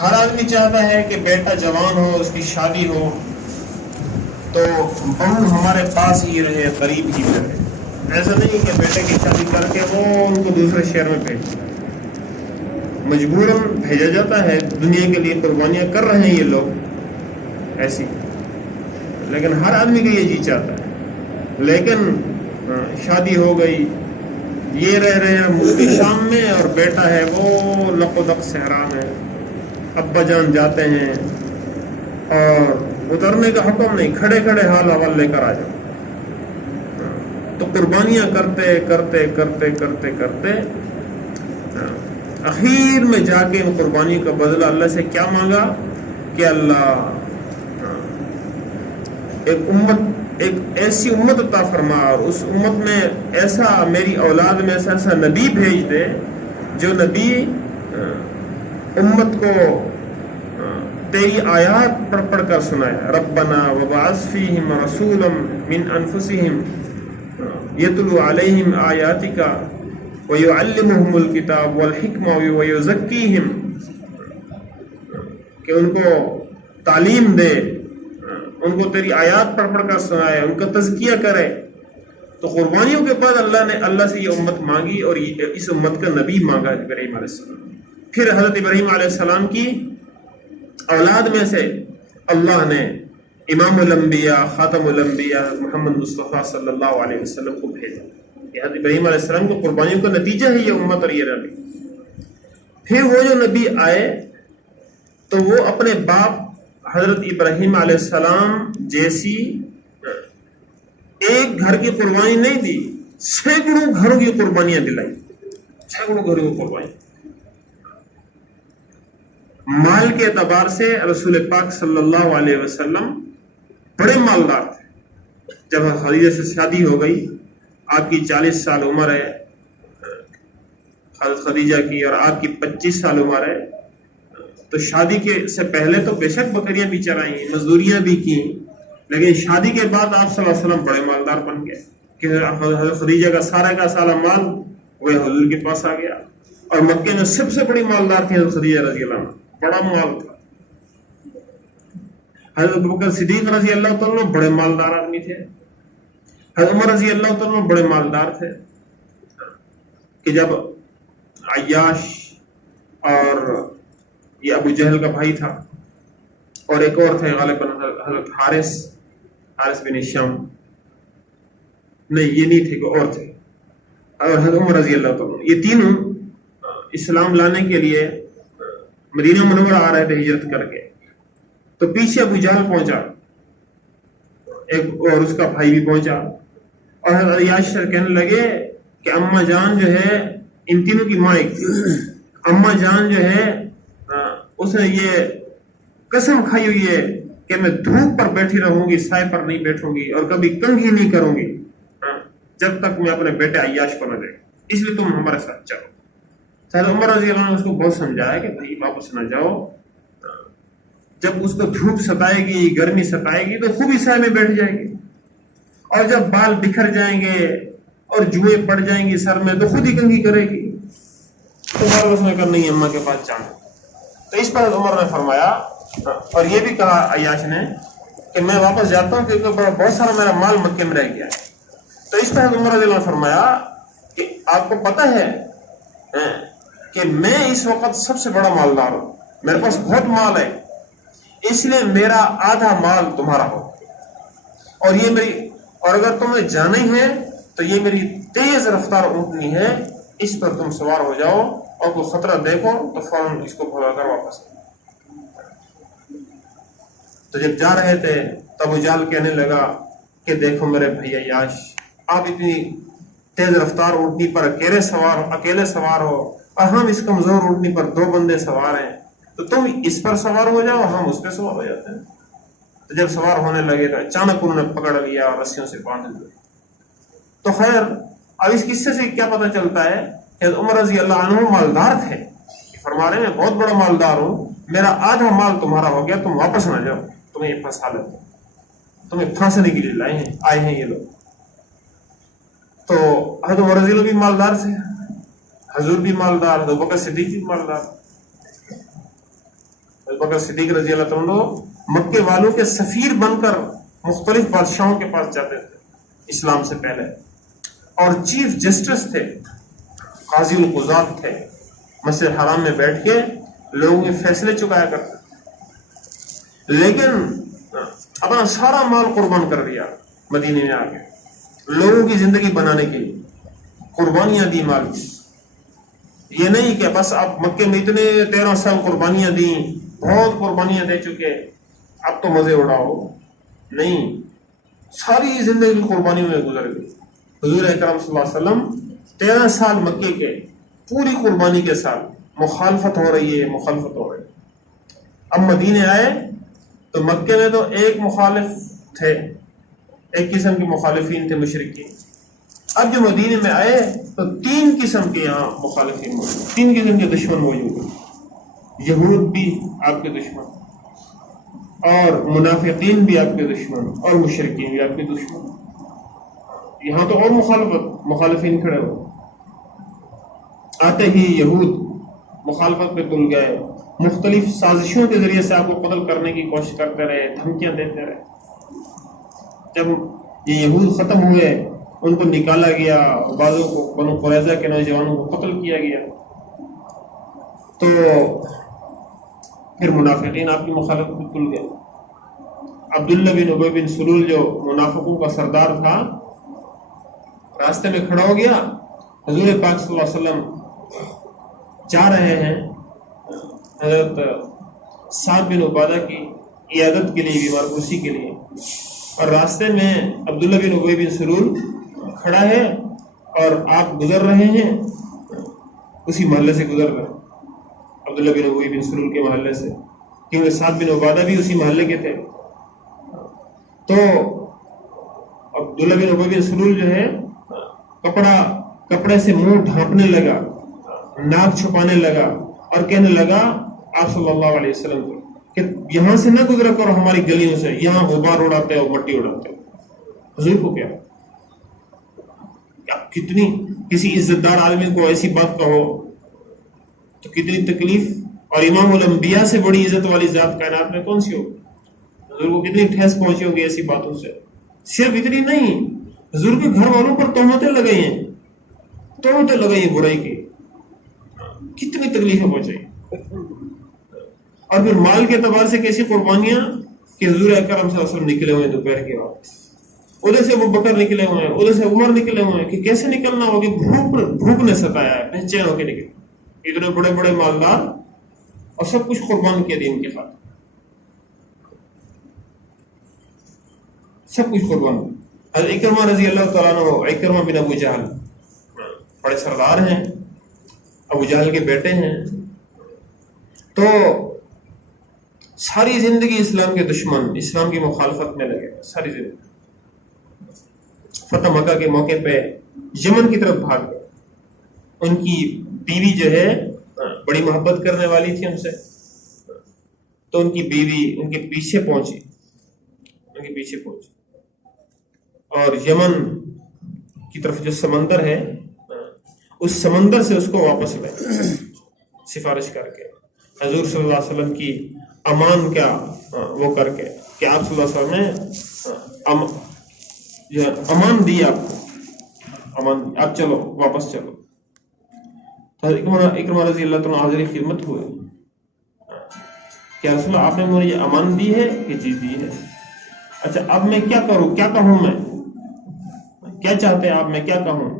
ہر آدمی چاہتا ہے کہ بیٹا جوان ہو، اس کی شادی ہو تو بہو ہمارے پاس ہی رہے، قریب ہی رہے. ایسا نہیں کہ بیٹے کی شادی کر کے وہ ان کو دوسرے شہر میں بھیج، مجبوراً بھیجا جاتا ہے. دنیا کے لیے قربانیاں کر رہے ہیں یہ لوگ ایسی، لیکن ہر آدمی کا یہ جی چاہتا ہے. لیکن شادی ہو گئی، یہ رہ رہے ہیں ملک شام میں، اور بیٹا ہے وہ لق و دق صحرا میں. ابا جان جاتے ہیں اور اترنے کا حکم نہیں، کھڑے کھڑے حال حوال لے کر آ جاؤ. تو قربانیاں کرتے کرتے کرتے کرتے کرتے اخیر میں جا کے ان قربانیوں کا بدلہ اللہ سے کیا مانگا کہ اللہ ایک ایسی امت عطا فرما، اور اس امت میں ایسا، میری اولاد میں ایسا نبی بھیج دے جو نبی امت کو تیری آیات پڑھ پڑھ کر سنائے. ربنا وبعث فیہم رسولا من انفسہم یتلو علیہم آیاتک ویعلمہم الکتاب والحکمہ ویزکیہم، کہ ان کو تعلیم دے، ان کو تیری آیات پڑھ پڑھ کر سنائے، ان کا تزکیہ کرے. تو قربانیوں کے بعد اللہ سے یہ امت مانگی، اور اس امت کا نبی مانگا ابراہیم علیہ السلام. پھر حضرت ابراہیم علیہ السلام کی اولاد میں سے اللہ نے امام الانبیاء، خاتم الانبیاء محمد مصطفیٰ صلی اللہ علیہ وسلم کو بھیجا. یہ حضرت ابراہیم علیہ السلام کی قربانیوں کا نتیجہ ہے یہ امت اور یہ نبی. پھر وہ جو نبی آئے تو وہ اپنے باپ حضرت ابراہیم علیہ السلام جیسی ایک گھر کی قربانی نہیں دی، سینکڑوں گھروں کی قربانیاں دلائی، سینکڑوں گھروں کی قربانی. مال کے اعتبار سے رسول پاک صلی اللہ علیہ وسلم بڑے مالدار تھے. جب خدیجہ سے شادی ہو گئی، آپ کی 40 سال عمر ہے حضرت خدیجہ کی، اور آپ کی 25 سال عمر ہے. تو شادی کے سے پہلے تو بے شک بکریاں بھی چرائیں، مزدوریاں بھی کی، لیکن شادی کے بعد آپ صلی اللہ علیہ وسلم بڑے مالدار بن گئے کہ حضرت خدیجہ کا سارا مال وہ حضور کے پاس آ گیا. اور مکے میں سب سے بڑی مالدار تھی حضرت خدیجہ رضی اللہ عنہ، بڑا مال تھا. حضرت ابوبکر صدیق رضی اللہ تعالیٰ بڑے مالدار آدمی تھے. حضرت عمر رضی اللہ تعالیٰ بڑے مالدار تھے کہ جب عیاش، اور یہ ابو جہل کا بھائی تھا، اور ایک اور تھے غالباً حضرت حارث بن ہشام، نہیں یہ نہیں تھے، کوئی اور تھے، اور حضرت عمر رضی اللہ تعالیٰ، یہ تینوں اسلام لانے کے لیے مدینہ منورہ آ رہے تھے ہجرت کر کے. تو پیچھے ابو جہل پہنچا، ایک اور اس کا بھائی بھی پہنچا، اور حضرت عیاش کہنے لگے کہ اماں جان جو ہے، ان تینوں کی ماں ایک تھی، اماں جان جو ہے اس نے یہ قسم کھائی ہوئی ہے کہ میں دھوپ پر بیٹھی رہوں گی، سائے پر نہیں بیٹھوں گی، اور کبھی کنگھی نہیں کروں گی جب تک میں اپنے بیٹے عیاش کو نہ دیکھوں، اس لیے تم ہمارے ساتھ چلو. حضرت عمر رضی اللہ عنہ نے اس کو بہت سمجھایا کہ بھائی واپس نہ جاؤ، جب اس کو دھوپ ستائے گی، گرمی ستائے گی تو خوب ہی سائے میں بیٹھ جائے گی، اور جب بال بکھر جائیں گے اور جوئیں پڑ جائیں گی سر میں تو خود ہی کنگھی کرے گی. تو واپس نہ کر، نہیں اماں کے پاس جانا. تو اس پر عمر نے فرمایا، اور یہ بھی کہا عیاش نے کہ میں واپس جاتا ہوں کیونکہ بہت سارا میرا مال مکے میں رہ گیا ہے. تو اس پر عمر رضی اللہ عنہ نے فرمایا کہ آپ کو پتہ ہے کہ میں اس وقت سب سے بڑا مالدار ہوں، میرے پاس بہت مال ہے، اس لیے میرا آدھا مال تمہارا ہو، اور یہ میری، اور اگر تمہیں جانا ہی ہے تو یہ میری تیز رفتار اونٹنی ہے، اس پر تم سوار ہو جاؤ، اور کوئی خطرہ دیکھو تو فوراً اس کو بھگا کر واپس. تو جب جا رہے تھے تب ابو جہل کہنے لگا کہ دیکھو میرے بھیا عیاش، آپ اتنی تیز رفتار اونٹنی پر اکیلے سوار ہو، اور ہم اس کمزور اونٹنی پر 2 بندے سوار ہیں، تو تم اس پر سوار ہو جاؤ، ہم اس پہ سوار ہو جاتے ہیں. تو جب سوار ہونے لگے تو اچانک انہوں نے پکڑ لیا اور رسیوں سے باندھ دیا. تو خیر، اب اس قصے سے کیا پتہ چلتا ہے کہ عمر رضی اللہ عنہ مالدار تھے، فرما رہے ہیں میں بہت بڑا مالدار ہوں، میرا آدھا مال تمہارا ہو گیا، تم واپس نہ جاؤ، تمہیں یہ پھنسا لیتے، تمہیں پھانسنے کے لیے آئے ہیں یہ لوگ. تو حضرت عمر رضی اللہ بھی مالدار تھے، حضور بھی مالدار، حضرت بکر صدیق بھی مالدار. ابو بکر صدیق رضی اللہ تعالیٰ عنہ مکے والوں کے سفیر بن کر مختلف بادشاہوں کے پاس جاتے تھے اسلام سے پہلے، اور چیف جسٹس تھے، قاضی القضات تھے، مسجد حرام میں بیٹھ کے لوگوں کے فیصلے چکایا کرتے تھے، لیکن اپنا سارا مال قربان کر دیا مدینے میں آ کے لوگوں کی زندگی بنانے کے لیے، قربانیاں دی مال کی۔ یہ نہیں کہ بس آپ مکے میں اتنے 13 سال قربانیاں دیں، بہت قربانیاں دے چکے، اب تو مزے اڑاؤ، نہیں، ساری زندگی قربانیوں میں گزر گئی۔ حضور اکرم صلی اللہ علیہ وسلم 13 سال مکے کے پوری قربانی کے ساتھ مخالفت ہو رہی ہے، مخالفت ہو رہی ہے۔ اب مدینے آئے تو مکے میں تو ایک مخالف تھے، ایک قسم کے مخالفین تھے، مشرکین۔ اب جو مدینے میں آئے تو 3 قسم کے یہاں مخالفین موجود، 3 قسم کے دشمن موجود ہیں، یہود بھی آپ کے دشمن، اور منافقین بھی آپ کے دشمن، اور مشرکین بھی آپ کے دشمن۔ یہاں تو اور مخالفین کھڑے ہو، آتے ہی یہود مخالفت پہ تل گئے، مختلف سازشوں کے ذریعے سے آپ کو قتل کرنے کی کوشش کرتے رہے، دھمکیاں دیتے رہے۔ جب یہ یہود ختم ہوئے، ان کو نکالا گیا، بعضوں کو بنو قریظہ کے نوجوانوں کو قتل کیا گیا، تو پھر منافقین آپ کی مخالفت پہ تل گئے۔ عبداللہ بن ابی بن سلول جو منافقوں کا سردار تھا، راستے میں کھڑا ہو گیا، حضور پاک صلی اللہ علیہ وسلم جا رہے ہیں حضرت سعد بن عبادہ کی عیادت کے لیے، بیمار پرسی کے لیے، اور راستے میں عبداللہ بن ابی بن سلول کھڑا ہے اور آپ گزر رہے ہیں، اسی محلے سے گزر رہے ہیں، عبداللہ بن ابی بن سلول کے محلے سے، کیونکہ سعد بن عبادہ بھی اسی محلے کے تھے۔ تو عبداللہ بن ابی بن سلول جو ہے کپڑے سے منہ ڈھانپنے لگا، ناک چھپانے لگا، اور کہنے لگا آپ صلی اللہ علیہ وسلم کو کہ یہاں سے نہ گزرا کرو، ہماری گلیوں سے، یہاں غبار اڑاتے ہو، مٹی اڑاتے ہو۔ حضور کو کیا کتنی کسی عزت دار آدمی کو ایسی بات کہو تو کتنی تکلیف، اور امام الانبیاء سے بڑی عزت والی ذات کائنات میں کون سی ہو؟ حضور کو کتنی ٹھیس پہنچی ہوگی ایسی باتوں سے۔ صرف اتنی نہیں، حضور کے گھر والوں پر تہمتیں لگائی ہیں، تہمتیں لگائی ہیں برائی کی، کتنی تکلیفیں پہنچائی، اور پھر مال کے اعتبار سے کیسی قربانیاں کہ حضور اکرم صلی اللہ علیہ وسلم نکلے ہوئے دوپہر کے وقت، ادھر سے ابو بکر نکلے ہوئے ہیں، ادھر سے عمر نکلے ہوئے ہیں، کہ کیسے نکلنا ہوگی، بھوک نے ستایا ہے، بے چین ہو کے نکلے، اتنے بڑے بڑے مالدار، اور سب کچھ قربان کیا دین کے خاطر، سب کچھ قربان۔ حضرت اکرمہ رضی اللہ تعالیٰ عنہ، اکرمہ بن ابو جہل بڑے سردار ہیں، ابو جہل کے بیٹے ہیں، تو ساری زندگی اسلام کے دشمن، اسلام کی مخالفت میں لگے، ساری زندگی۔ فتح مکہ کے موقع پہ یمن کی طرف بھاگ گئے، ان کی بیوی جو ہے بڑی محبت کرنے والی تھی ان سے، تو ان کی بیوی ان کے پیچھے پہنچی، اور یمن کی طرف جو سمندر ہے، اس سمندر سے اس کو واپس لے، سفارش کر کے حضور صلی اللہ علیہ وسلم کی امان کا وہ کر کے کہ آپ صلی اللہ علیہ وسلم نے امان دی آپ کو، امان دی، آپ چلو، واپس چلو۔ تو اکرمہ رضی اللہ تعالیٰ حاضر خدمت ہوئے کہ رسول اللہ آپ نے مجھے یہ امان دی ہے کہ جی دی ہے، اچھا اب میں کیا کروں، کیا کہوں، میں کیا چاہتے ہیں آپ، میں کیا کہوں؟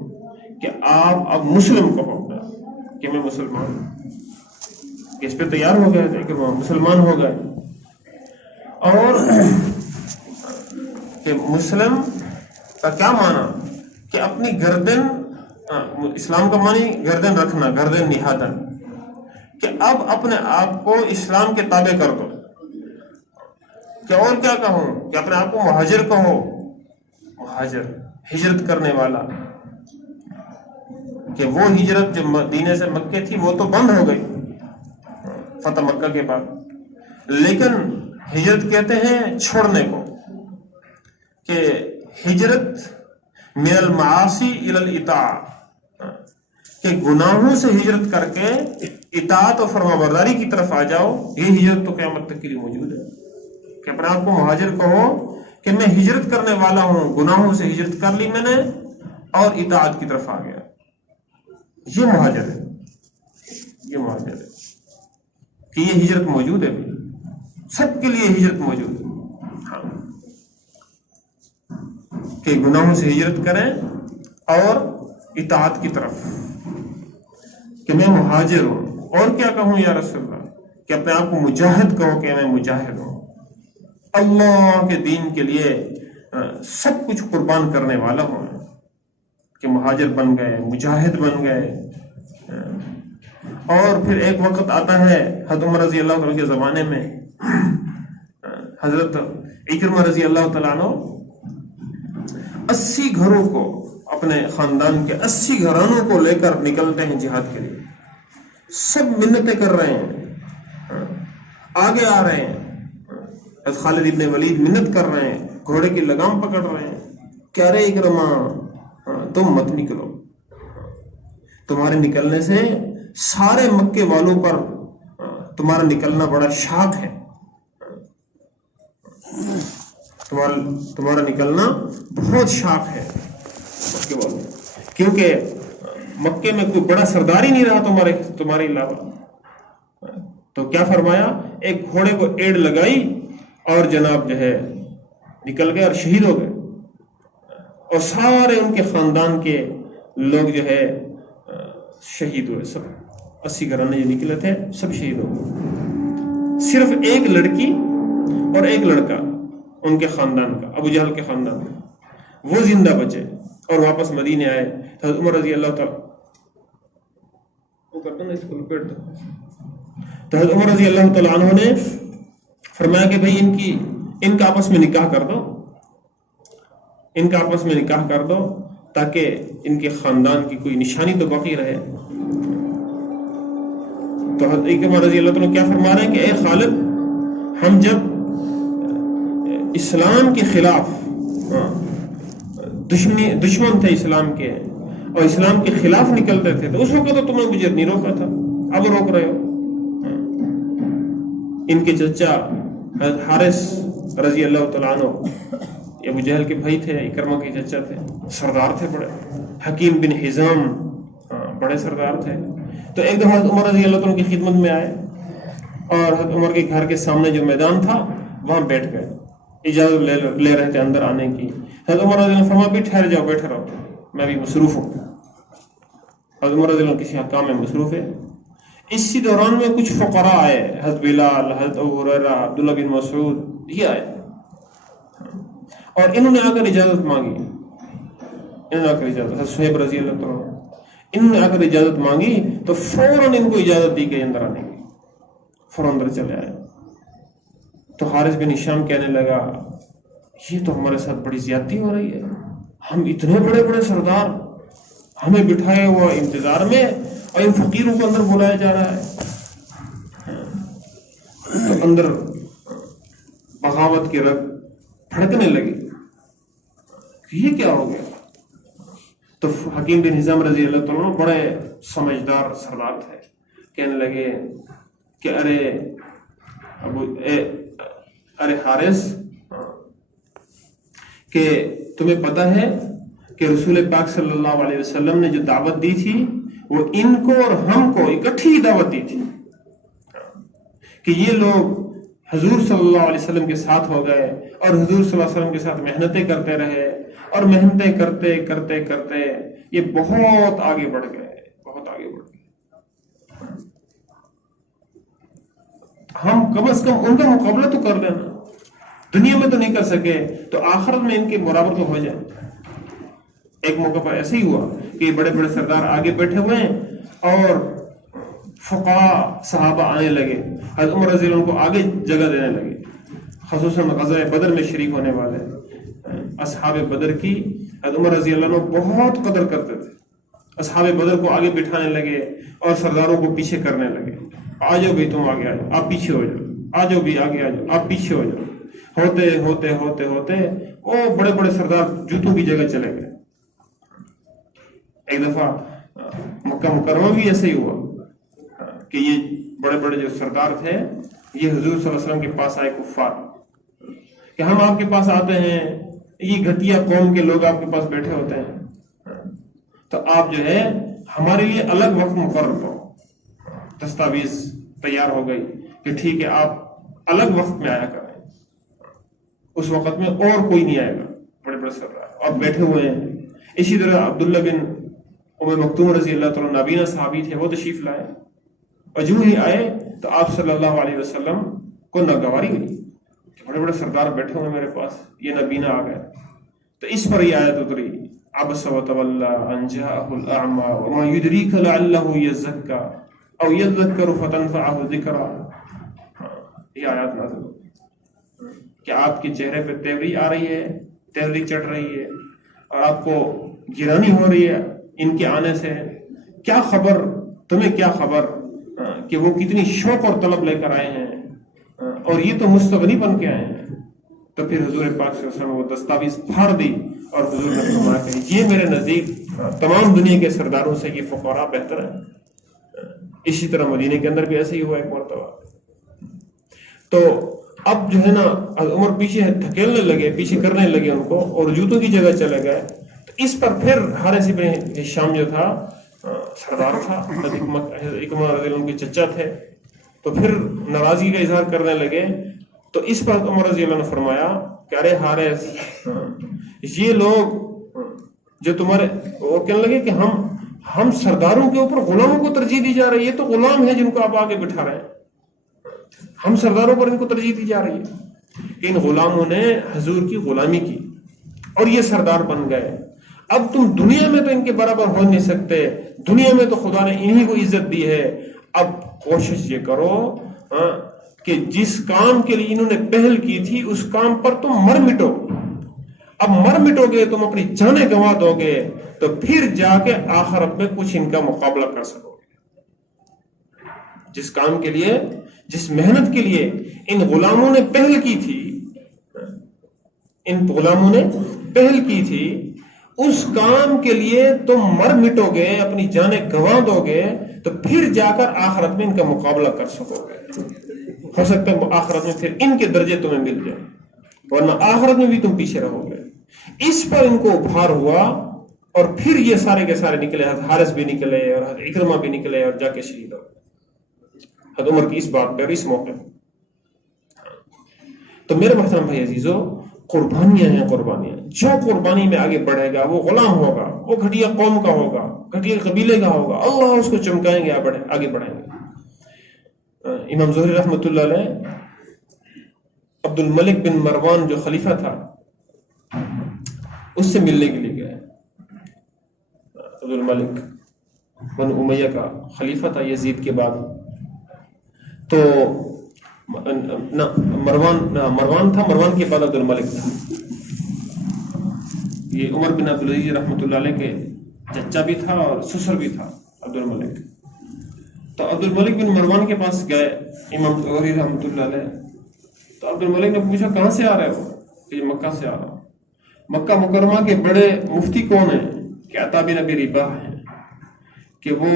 کہ آپ اب مسلم کہو کہ میں مسلمان ہوں۔ اس پہ تیار ہو گئے تھے کہ وہ مسلمان ہو گئے، اور کہ مسلم کا کیا معنی کہ اپنی گردن، اسلام کا معنی گردن رکھنا، گردن نہادن، کہ اب اپنے آپ کو اسلام کے تابع کر دو، کہ اور کیا کہوں، کہ اپنے آپ کو مہاجر کہو، مہاجر ہجرت کرنے والا، کہ وہ ہجرت جو مدینے سے مکے تھی وہ تو بند ہو گئی فتح مکہ کے بعد، لیکن ہجرت کہتے ہیں چھوڑنے کو، کہ ہجرت من المعاصی الی الاطاعہ، کہ گناہوں سے ہجرت کر کے اطاعت اور فرمانبرداری کی طرف آ جاؤ، یہ ہجرت تو قیامت تک کے لیے موجود ہے، کہ اپنے آپ کو مہاجر کہو کہ میں ہجرت کرنے والا ہوں، گناہوں سے ہجرت کر لی میں نے اور اطاعت کی طرف آ گیا، یہ مہاجر ہے، یہ مہاجر ہے کہ یہ ہجرت موجود ہے، سب کے لیے ہجرت موجود ہے، ہاں، کہ گناہوں سے ہجرت کریں اور اطاعت کی طرف، کہ میں مہاجر ہوں۔ اور کیا کہوں یا رسول اللہ، کہ اپنے آپ کو مجاہد کہو کہ میں مجاہد ہوں، اللہ کے دین کے لیے سب کچھ قربان کرنے والا ہوں، کہ مہاجر بن گئے، مجاہد بن گئے۔ اور پھر ایک وقت آتا ہے حضرت عمر رضی اللہ عنہ کے زمانے میں، حضرت اکرمہ رضی اللہ تعالیٰ عنہ 80 گھروں کو، اپنے خاندان کے 80 گھرانوں کو لے کر نکلتے ہیں جہاد کے لیے، سب منتیں کر رہے ہیں، آگے آ رہے ہیں، حضرت خالد ابن ولید منت کر رہے ہیں، گھوڑے کی لگام پکڑ رہے ہیں، کہہ رہے اکرمہ تم مت نکلو، تمہارے نکلنے سے سارے مکے والوں پر تمہارا نکلنا بڑا شاق ہے، تمہارا نکلنا بہت شاق ہے مکے والوں، کیونکہ مکے میں کوئی بڑا سردار ہی نہیں رہا تمہارے علاوہ۔ تو کیا فرمایا، ایک گھوڑے کو ایڑ لگائی اور جناب جو ہے نکل گئے اور شہید ہو گئے، اور سارے ان کے خاندان کے لوگ جو ہے شہید ہوئے، سب 80 گھرانے جو نکلے تھے سب شہید ہو گئے، صرف ایک لڑکی اور ایک لڑکا ان کے خاندان کا، ابو جہل کے خاندان کا، وہ زندہ بچے اور واپس مدینے آئے۔ حضرت عمر رضی اللہ تعالیٰ تو حضرت عمر رضی اللہ تعالیٰ عنہ نے فرمایا کہ بھئی ان کا آپس میں نکاح کر دو، ان کا آپس میں نکاح کر دو تاکہ ان کے خاندان کی کوئی نشانی تو باقی رہے۔ تو حضرت اکرمہ رضی اللہ تعالیٰ کیا فرما رہے ہیں کہ اے خالد، ہم جب اسلام کے خلاف دشمن تھے اسلام کے اور اسلام کے خلاف نکلتے تھے تو اس وقت تو تم نے مجھے نہیں روکا تھا، اب روک رہے ہو۔ ان کے چچا حضرت حارث رضی اللہ تعالیٰ عنہ ابو جہل کے بھائی تھے، اکرمہ کے چچا تھے، سردار تھے بڑے، حکیم بن حزام بڑے سردار تھے۔ تو ایک دفعہ حضرت عمر رضی اللہ تعالیٰ کی خدمت میں آئے اور حضرت عمر کے گھر کے سامنے جو میدان تھا وہاں بیٹھ گئے، اجازت لے رہے تھے اندر آنے کی۔ حضرت عمر رضی اللہ عنہ فرمایا بھی ٹھہر جاؤ، بیٹھے رہو، میں بھی مصروف ہوں۔ حضرت عمر رضی اللہ عنہ کسی کام میں مصروف ہے۔ اسی دوران میں کچھ فقراء آئے، حضرت بلال، حضرت ابو ہریرہ، عبداللہ بن مسعود، یہ آئے اور انہوں نے آ کر اجازت مانگی، حضرت صہیب رضی اللہ تعالیٰ انہوں نے آ کر اجازت مانگی تو فوراً ان کو اجازت دی گئی اندر آنے کی، فوراً اندر چلے آئے۔ تو حارث بن ہشام کہنے لگا یہ تو ہمارے ساتھ بڑی زیادتی ہو رہی ہے، ہم اتنے بڑے بڑے سردار ہمیں بٹھائے ہوا انتظار میں اور ان فقیروں کو اندر بلایا جا رہا ہے۔ تو اندر بغاوت کی رگ پھڑکنے لگی کہ یہ کیا ہو گیا۔ تو حکیم بن حزام رضی اللہ تعالیٰ بڑے سمجھدار سردار تھے، کہنے لگے کہ ارے حارث، کہ تمہیں پتہ ہے کہ رسول پاک صلی اللہ علیہ وسلم نے جو دعوت دی تھی وہ ان کو اور ہم کو اکٹھی دعوت دی تھی کہ یہ لوگ حضور صلی اللہ علیہ وسلم کے ساتھ ہو گئے اور حضور صلی اللہ علیہ وسلم کے ساتھ محنتیں کرتے رہے اور محنتیں کرتے کرتے کرتے یہ بہت آگے بڑھ گئے، بہت آگے بڑھ گئے۔ ہم کم از کم ان کا مقابلہ تو کر لینا، دنیا میں تو نہیں کر سکے تو آخرت میں ان کے برابر تو ہو جائے۔ ایک موقع پر ایسے ہی ہوا کہ بڑے بڑے سردار آگے بیٹھے ہوئے ہیں اور فقہاء صحابہ آنے لگے، حضرت عمر رضی اللہ عنہ کو آگے جگہ دینے لگے، خصوصاً غزوہ بدر میں شریک ہونے والے اصحاب بدر کی حضرت عمر رضی اللہ عنہ بہت قدر کرتے تھے۔ اصحاب بدر کو آگے بٹھانے لگے اور سرداروں کو پیچھے کرنے لگے، آ جاؤ بھائی تم آگے آ جاؤ، آپ پیچھے ہو جاؤ، آ جاؤ بھی آگے آ جاؤ، آپ پیچھے ہو جاؤ۔ ہوتے ہوتے ہوتے ہوتے وہ بڑے بڑے سردار جوتوں کی جگہ چلے گئے۔ ایک دفعہ مکہ مکرمہ بھی ایسے ہی ہوا کہ یہ بڑے بڑے جو سردار تھے یہ حضور صلی اللہ علیہ وسلم کے پاس آئے کفار کہ ہم آپ کے پاس آتے ہیں، یہ گھٹیا قوم کے لوگ آپ کے پاس بیٹھے ہوتے ہیں، تو آپ جو ہے ہمارے لیے الگ وقت مقرر کرو۔ دستاویز تیار ہو گئی کہ ٹھیک ہے آپ الگ وقت میں آیا کریں، اس وقت میں اور کوئی نہیں آئے گا، بڑے بڑے سردار آپ بیٹھے ہوئے ہیں۔ اسی طرح عبداللہ بن ام مکتوم رضی اللہ تعالیٰ نابینا صحابی تھے، وہ تشریف لائے، اور جو ہی آئے تو آپ صلی اللہ علیہ وسلم کو ناگواری ہوئی کہ بڑے بڑے سردار بیٹھے ہوئے میرے پاس، یہ نابینا آ گئے۔ تو اس پر یہ آیت اتری، عبس وتولی ان جاءہ الاعمی وما یدریک لعلہ یزکا او یذکر فتنفعہ الذکریٰ۔ یہ آیات نازل ہوئی کہ آپ کے چہرے پہ تیوری آ رہی ہے، تیوری چڑھ رہی ہے، اور آپ کو گرانی ہو رہی ہے ان کے آنے سے، کیا خبر تمہیں، کیا خبر کہ وہ کتنی شوق اور طلب لے کر آئے ہیں اور یہ تو مستغنی بن کے آئے ہیں۔ تو پھر حضور پاک صلی اللہ علیہ وسلم وہ دستاویز پھاڑ دی اور حضور نے فرمایا کہ یہ میرے نزدیک تمام دنیا کے سرداروں سے یہ فقراء بہتر ہیں۔ اسی طرح مدینے کے اندر بھی ایسے ہی ہوا ایک مرتبہ۔ تو اب جو ہے نا عمر پیچھے دھکیلنے لگے، پیچھے کرنے لگے ان کو، اور جوتوں کی جگہ چلے گئے۔ تو اس پر پھر حارث بن ہشام جو تھا سردار تھا، اکرمہ رضی اللہ عنہ کے چچا تھے، تو پھر ناراضگی کا اظہار کرنے لگے۔ تو اس پر عمر رضی اللہ عنہ نے فرمایا کہ ارے حارث، یہ لوگ جو تمہارے، وہ کہنے لگے کہ ہم سرداروں کے اوپر غلاموں کو ترجیح دی جا رہی ہے، یہ تو غلام ہے جن کو آپ آگے بٹھا رہے ہیں، ہم سرداروں پر ان کو ترجیح دی جا رہی ہے۔ کہ ان غلاموں نے حضور کی غلامی کی اور یہ سردار بن گئے، اب تم دنیا میں تو ان کے برابر ہو نہیں سکتے، دنیا میں تو خدا نے انہی کو عزت دی ہے، اب کوشش یہ کرو کہ جس کام کے لیے انہوں نے پہل کی تھی اس کام پر تم مر مٹو۔ اب مر مٹو گے، تم اپنی جانیں گنوا دو گے، تو پھر جا کے آخرت میں کچھ ان کا مقابلہ کر سکو گے۔ جس کام کے لیے، جس محنت کے لیے ان غلاموں نے پہل کی تھی، ان غلاموں نے پہل کی تھی، اس کام کے لیے تم مر مٹو گے، اپنی جانیں گنوا دو گے، تو پھر جا کر آخرت میں ان کا مقابلہ کر سکو گے۔ ہو سکتا ہے آخرت میں پھر ان کے درجے تمہیں مل جائیں، ورنہ آخرت میں بھی تم پیچھے رہو گے۔ اس پر ان کو ابھار ہوا، اور پھر یہ سارے کے سارے نکلے، حضرت حارث بھی نکلے اور حضرت اکرمہ بھی نکلے، اور جا کے شہید ہو گئے حضرت عمر کی اس بات پہ اور اس موقع پہ۔ تو میرے محترم بھائی عزیزو، قربانیاں ہیں، قربانیاں، جو قربانی میں آگے بڑھے گا وہ غلام ہوگا، وہ گھٹیا قوم کا ہوگا، گھٹیا قبیلے کا ہوگا، اللہ اس کو چمکائیں گے، آگے بڑھیں گے۔ امام زہری رحمۃ اللہ علیہ عبد الملک بن مروان جو خلیفہ تھا اس سے ملنے کے لیے گئے۔ عبد الملک بن امیہ کا خلیفہ تھا یزید کے بعد، تو مروان تھا، مروان کے بعد عبد الملک تھا۔ یہ عمر بن عبدالعزیز رحمۃ اللہ علیہ کے چچا بھی تھا اور سسر بھی تھا عبد الملک۔ تو عبد الملک بن مروان کے پاس گئے امام زہری رحمۃ اللہ علیہ، تو عبد الملک نے پوچھا کہاں سے آ رہے ہو؟ کہ مکہ سے آ رہا ہوں۔ مکہ مکرمہ کے بڑے مفتی کون ہیں؟ کہ عطا بن ابی رباح ہیں۔ کہ وہ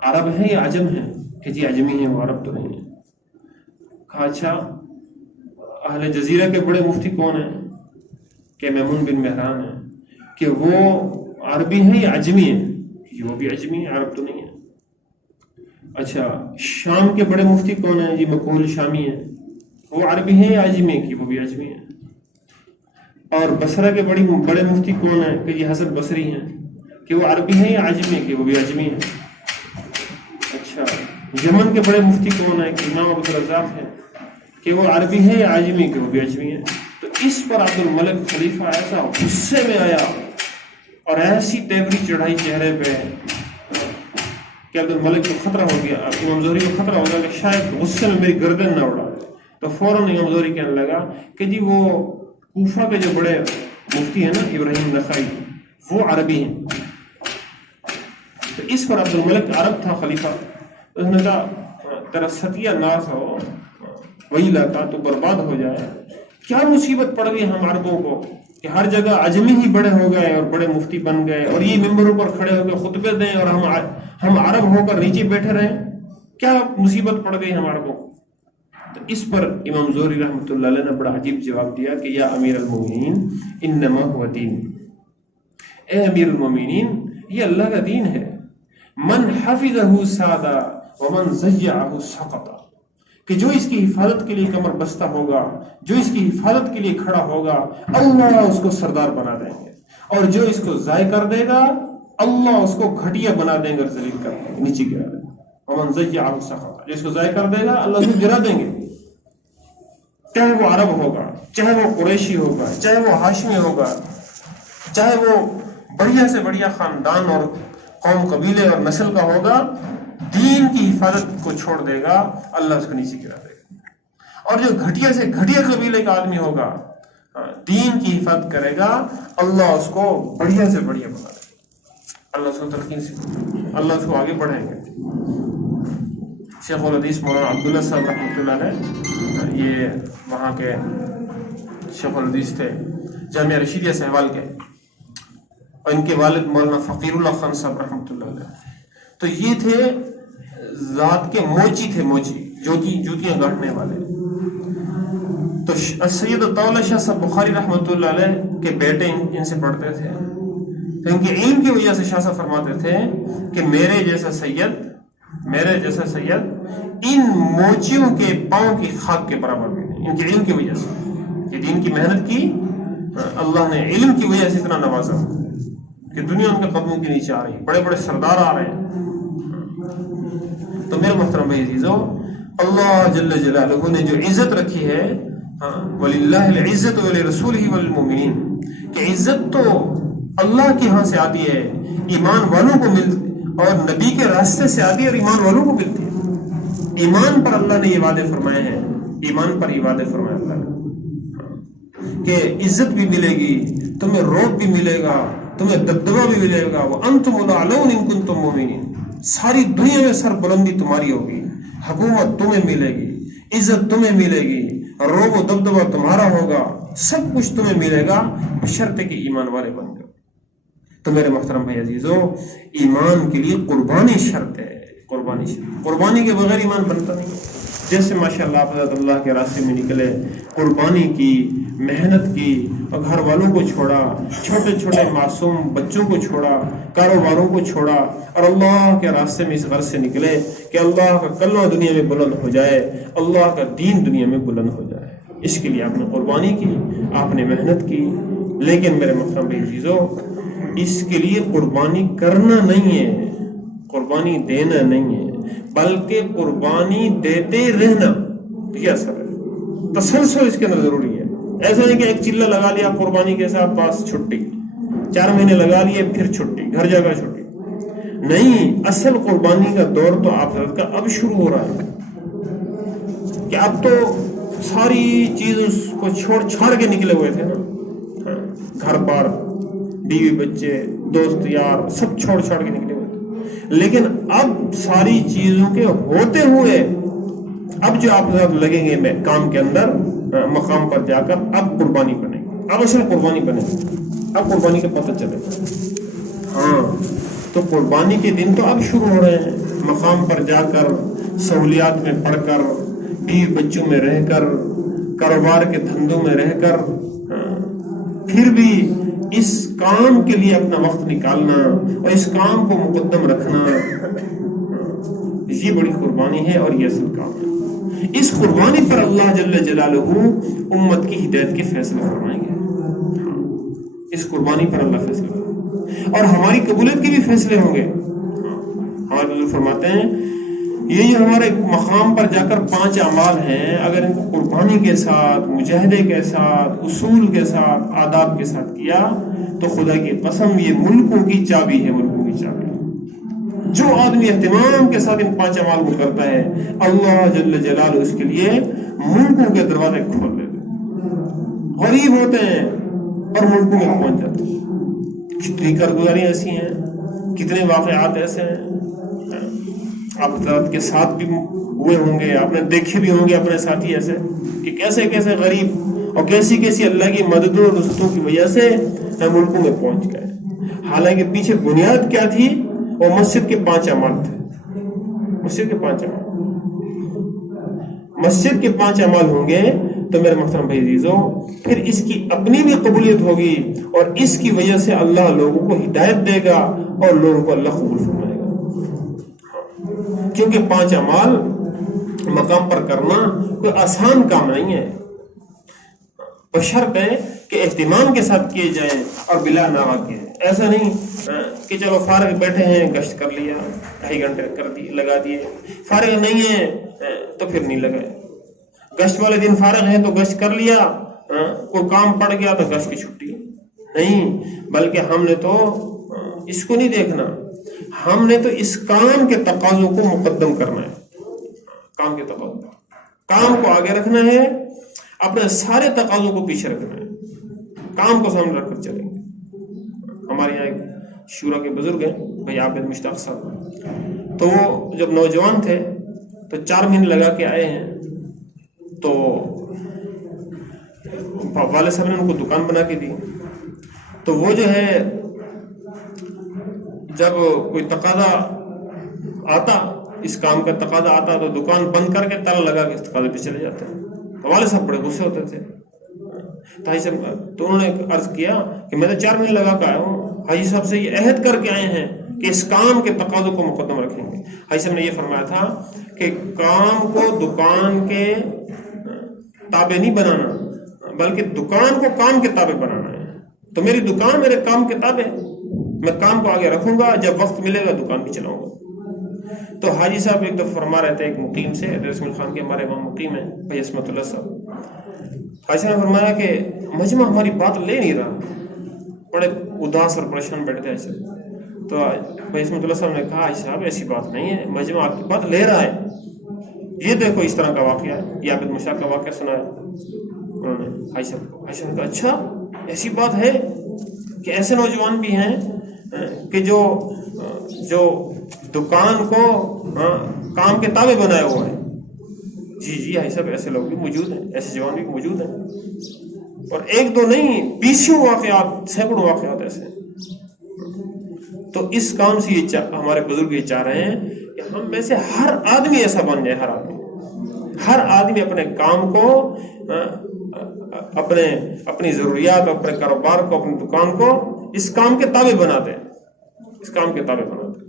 عرب ہیں یا عجم ہیں؟ کہ جی عجمی ہیں، وہ عرب تو نہیں ہیں۔ کہا اچھا، اہل جزیرہ کے بڑے مفتی کون ہیں؟ کہ میمون بن مہران ہیں۔ کہ وہ عربی ہیں یا عجمی ہیں؟ کہ وہ بھی عجمی ہیں، عرب تو نہیں ہیں۔ اچھا، شام کے بڑے مفتی کون ہیں؟ جی مقبول شامی ہیں۔ وہ عربی ہیں یا عجمی ہیں؟ کہ وہ بھی عجمی ہیں۔ اور بصرہ کے بڑے مفتی کون ہیں؟ کہ یہ حسن بصری ہیں۔ کہ وہ عربی ہیں یا عجمی ہیں؟ کہ وہ بھی عجمی ہیں۔ اچھا، یمن کے بڑے مفتی کون ہیں؟ کہ امام عبدالرزاق ہیں۔ کہ وہ عربی ہیں یا عجمی؟ کہ وہ بھی عجمی ہیں۔ تو اس پر عبد الملک خلیفہ ایسا غصے میں آیا اور ایسی تیوری چڑھائی چہرے پہ کہ عبد الملک کو خطرہ ہو گیا، امام زہری کو خطرہ ہو گیا کہ شاید غصے میں میری گردن نہ اڑا دے۔ تو فوراً امام زہری کہنے لگا کہ جی وہ کوفہ کے جو بڑے مفتی ہیں نا ابراہیم نخعی، وہ عربی ہیں۔ تو اس پر عبد الملک عرب تھا خلیفہ، اس نے کہا تیرا ستیہ ناس ہو، وہی علاقہ تو برباد ہو جائے، کیا مصیبت پڑ گئی ہم عربوں کو کہ ہر جگہ اجمی ہی بڑے ہو گئے اور بڑے مفتی بن گئے اور یہ ممبروں پر کھڑے ہو کے خطبے دیں اور ہم عرب ہو کر نیچے بیٹھے رہیں، کیا مصیبت پڑ گئی ہم عربوں کو؟ تو اس پر امام زہری رحمۃ اللہ علیہ نے بڑا عجیب جواب دیا کہ یا امیر المومنین انما هو دین، اے امیر المومنین یہ اللہ کا دین ہے، من حفظہ سادہ ومن ضیعہ سقط، کہ جو اس کی حفاظت کے لیے کمر بستہ ہوگا، جو اس کی حفاظت کے لیے کھڑا ہوگا، اللہ اس کو سردار بنا دیں گے، اور جو اس کو ضائع کر دے گا اللہ اس کو گھٹیا بنا دیں گے اور ذلیل کر دیں گے، نیچے گرا دیں گے۔ ومن ضیعہ سقط، جو اس کو ضائع کر دے گا اللہ اس کو گرا دیں گے، چاہے وہ عرب ہوگا، چاہے وہ قریشی ہوگا، چاہے وہ ہاشمی ہوگا، چاہے وہ بڑھیا سے بڑھیا خاندان اور قوم قبیلے اور نسل کا ہوگا، دین کی حفاظت کو چھوڑ دے گا اللہ اس کو نیچے گرا دے گا۔ اور جو گھٹیا سے گھٹیا قبیلے کا آدمی ہوگا، دین کی حفاظت کرے گا، اللہ اس کو بڑھیا سے بڑھیا بنا دے گا، اللہ اس کو ترقی سے، اللہ اس کو آگے بڑھائیں گے۔ شیخ الحدیث مولانا عبداللہ صاحب رحمۃ اللہ علیہ، یہ وہاں کے شیخ الحدیث تھے، جامعہ رشیدیہ سہوال کے، اور ان کے والد مولانا فقیر اللہ خان صاحب رحمۃ اللہ علیہ، تو یہ تھے ذات کے موچی تھے، موچی جوتیاں گاڑنے والے۔ تو سید الطولہ شاہ صاحب بخاری رحمۃ اللہ علیہ کے بیٹے ان سے پڑھتے تھے، تو ان کے علم کی وجہ سے شاہ صاحب فرماتے تھے کہ میرے جیسا سید ان موچیوں کے پاؤں کی خاک کے برابر بھی نہیں، ان کے علم کی وجہ سے، کہ دین کی محنت کی، اللہ نے علم کی وجہ سے اتنا نوازا کہ دنیا ان کے قدموں کے نیچے آ رہی ہے، بڑے بڑے سردار آ رہے ہیں۔ تو میرے محترم بھائی عزیزو، اللہ جل جلالہ نے جو عزت رکھی ہے، وَلِلَّهِ الْعِزَّةُ وَلِرَسُولِهِ وَلِلْمُؤْمِنِينَ، کہ عزت تو اللہ کے ہاں سے آتی ہے، ایمان والوں کو اور نبی کے راستے سے آتی ہے اور ایمان والوں کو ملتی ہے۔ ایمان پر اللہ نے یہ وعدے فرمائے ہیں، ایمان پر یہ وعدے فرمائے اللہ نے کہ عزت بھی ملے گی، تمہیں روب بھی ملے گا، تمہیں دبدبہ بھی ملے گا، وَأَنْتُمُ الْأَعْلَوْنَ إِن كُنتُم مُؤْمِنِينَ، ساری دنیا میں سر بلندی تمہاری ہوگی، حکومت تمہیں ملے گی، عزت تمہیں ملے گی، روب و دبدبہ تمہارا ہوگا، سب کچھ تمہیں ملے گا بشرط کہ ایمان والے بن جاؤ۔ تو میرے محترم بھائی عزیزو، ایمان کے لیے قربانی شرط ہے، قربانی کے بغیر ایمان بنتا نہیں۔ جیسے ماشاءاللہ آپ حضرت اللہ کے راستے میں نکلے، قربانی کی، محنت کی، اور گھر والوں کو چھوڑا، چھوٹے چھوٹے معصوم بچوں کو چھوڑا، کاروباروں کو چھوڑا، اور اللہ کے راستے میں اس غرض سے نکلے کہ اللہ کا کلمہ دنیا میں بلند ہو جائے، اللہ کا دین دنیا میں بلند ہو جائے، اس کے لیے آپ نے قربانی کی، آپ نے محنت کی۔ لیکن میرے محترم بھائی عزیزو، اس کے لیے قربانی کرنا نہیں ہے، قربانی دینا نہیں ہے، بلکہ قربانی دیتے رہنا، یہ اثر ہے، تسلسل اس کے اندر ضروری ہے۔ ایسا نہیں کہ ایک چلہ لگا لیا قربانی کے ساتھ بس چھٹی، 4 مہینے لگا لیے پھر چھٹی، گھر جا کر چھٹی، نہیں، اصل قربانی کا دور تو آپ حضرت کا اب شروع ہو رہا ہے، کہ اب تو ساری چیز اس کو چھوڑ کے نکلے ہوئے تھے نا، گھر بار، بیوی بچے، دوست یار، سب چھوڑ کے نکلے ہوئے تھے، لیکن اب ساری چیزوں کے ہوتے ہوئے اب جو آپ لگیں گے کام کے اندر، مقام پر جا کر اب قربانی بنے گی، اب اصل قربانی بنے گی، اب قربانی کا پتہ چلے گا۔ ہاں، تو قربانی کے دن تو اب شروع ہو رہے ہیں، مقام پر جا کر، سہولیات میں پڑھ کر، بیوی بچوں میں رہ کر، کاروبار کے دھندوں میں رہ کر، پھر بھی اس کام کے لیے اپنا وقت نکالنا اور اس کام کو مقدم رکھنا، یہ بڑی قربانی ہے اور یہ اصل کام ہے۔ اس قربانی پر اللہ جل جلالہ امت کی ہدایت کے فیصلے فرمائیں گے، اس قربانی پر اللہ فیصلے فرمائیں گے اور ہماری قبولیت کے بھی فیصلے ہوں گے۔ ہمارے بزرگ فرماتے ہیں یہ جو ہمارے مقام پر جا کر 5 اعمال ہیں، اگر ان کو قربانی کے ساتھ، مجاہدے کے ساتھ، اصول کے ساتھ، آداب کے ساتھ کیا تو خدا کی قسم یہ ملکوں کی چابی ہے، ملکوں کی چابی۔ جو آدمی اہتمام کے ساتھ ان 5 اعمال کو کرتا ہے، اللہ جل جلالہ اس کے لیے ملکوں کے دروازے کھول دیتے ہیں، غریب ہوتے ہیں اور ملکوں میں پہنچ جاتے ہیں۔ کتنی کارگزاریاں ایسی ہیں، کتنے واقعات ایسے ہیں، آپ حضرات کے ساتھ بھی ہوئے ہوں گے، آپ نے دیکھے بھی ہوں گے اپنے ساتھی ایسے کہ کیسے کیسے غریب اور کیسی کیسی اللہ کی مددوں اور رزقوں کی وجہ سے ہم ملکوں میں پہنچ گئے. حالانکہ پیچھے بنیاد کیا تھی؟ وہ مسجد کے 5 اعمال تھے. مسجد کے 5 اعمال، مسجد کے 5 اعمال ہوں گے تو میرے محترم بھائی عزیزو پھر اس کی اپنی بھی قبولیت ہوگی اور اس کی وجہ سے اللہ لوگوں کو ہدایت دے گا اور لوگوں کو اللہ قبول فرمائے گا. کیونکہ 5 اعمال مقام پر کرنا کوئی آسان کام نہیں ہے، بشرط ہے کہ اہتمام کے ساتھ کیے جائیں اور بلا ناغہ کیے. ایسا نہیں کہ چلو فارغ بیٹھے ہیں گشت کر لیا 2.5 گھنٹے کر دیے لگا دیے، فارغ نہیں ہے تو پھر نہیں لگائے. گشت والے دن فارغ ہے تو گشت کر لیا، کوئی کام پڑ گیا تو گشت کی چھٹی نہیں، بلکہ ہم نے تو اس کو نہیں دیکھنا، ہم نے تو اس کام کے تقاضوں کو مقدم کرنا ہے. کام کے تقاضوں، کام کو آگے رکھنا ہے، اپنے سارے تقاضوں کو پیچھے رکھنا ہے، کام کو سامنے رکھ کر چلیں گے. ہمارے یہاں ایک شورا کے بزرگ ہیں بھائی عابد مشتاق صاحب، تو وہ جب نوجوان تھے تو 4 مہینے لگا کے آئے ہیں. تو والد صاحب نے ان کو دکان بنا کے دی. تو وہ جو ہے جب کوئی تقاضا آتا، اس کام کا تقاضا آتا تو دکان بند کر کے تالا لگا کے اس تقاضے پہ چلے جاتے. تو والد صاحب بڑے غصے ہوتے تھے. تو انہوں نے عرض کیا کہ میں تو 4 مہینے لگا کے آیا ہوں، حاجی صاحب سے یہ عہد کر کے آئے ہیں کہ اس کام کے تقاضوں کو مقدم رکھیں گے. حاجی صاحب نے یہ فرمایا تھا کہ کام کو دکان کے تابع نہیں بنانا، بلکہ دکان کو کام کے تابع بنانا ہے. تو میری دکان میرے کام کے تابع، میں کام کو آگے رکھوں گا، جب وقت ملے گا دکان بھی چلاؤں گا. تو حاجی صاحب ایک دفعہ فرما رہے تھے ایک مقیم سے، رسم خان کے ہمارے وہاں مقیم ہیں بھائی عصمت اللہ صاحب. حاجی صاحب نے فرمایا کہ مجمع ہماری بات لے نہیں رہا، بڑے اداس اور پریشان بیٹھے تھے ایسے. تو بھائی عصمت اللہ صاحب نے کہا حاجی صاحب ایسی بات نہیں ہے، مجمع آپ کی بات لے رہا ہے، یہ دیکھو اس طرح کا واقعہ ہے، یہ عابد مشتاق کا واقعہ سنایا انہوں نے حاجی صاحب کو. حاجی صاحب نے کہا اچھا ایسی بات ہے کہ ایسے نوجوان بھی ہیں کہ جو دکان کو کام کے تابع بنائے ہوا ہے. جی حاجی صاحب ایسے لوگ بھی موجود ہیں، ایسے جوان بھی موجود ہیں، اور 1-2 نہیں 20 واقعات، 100 واقعات ایسے ہیں. تو اس کام سے یہ ہمارے بزرگ یہ چاہ رہے ہیں کہ ہم میں سے ہر آدمی ایسا بن جائے، ہر آدمی اپنے کام کو، اپنی ضروریات، اپنے کاروبار کو، اپنی دکان کو اس کام کے تابع بنا دیں، اس کام کے تابع بنا دیں.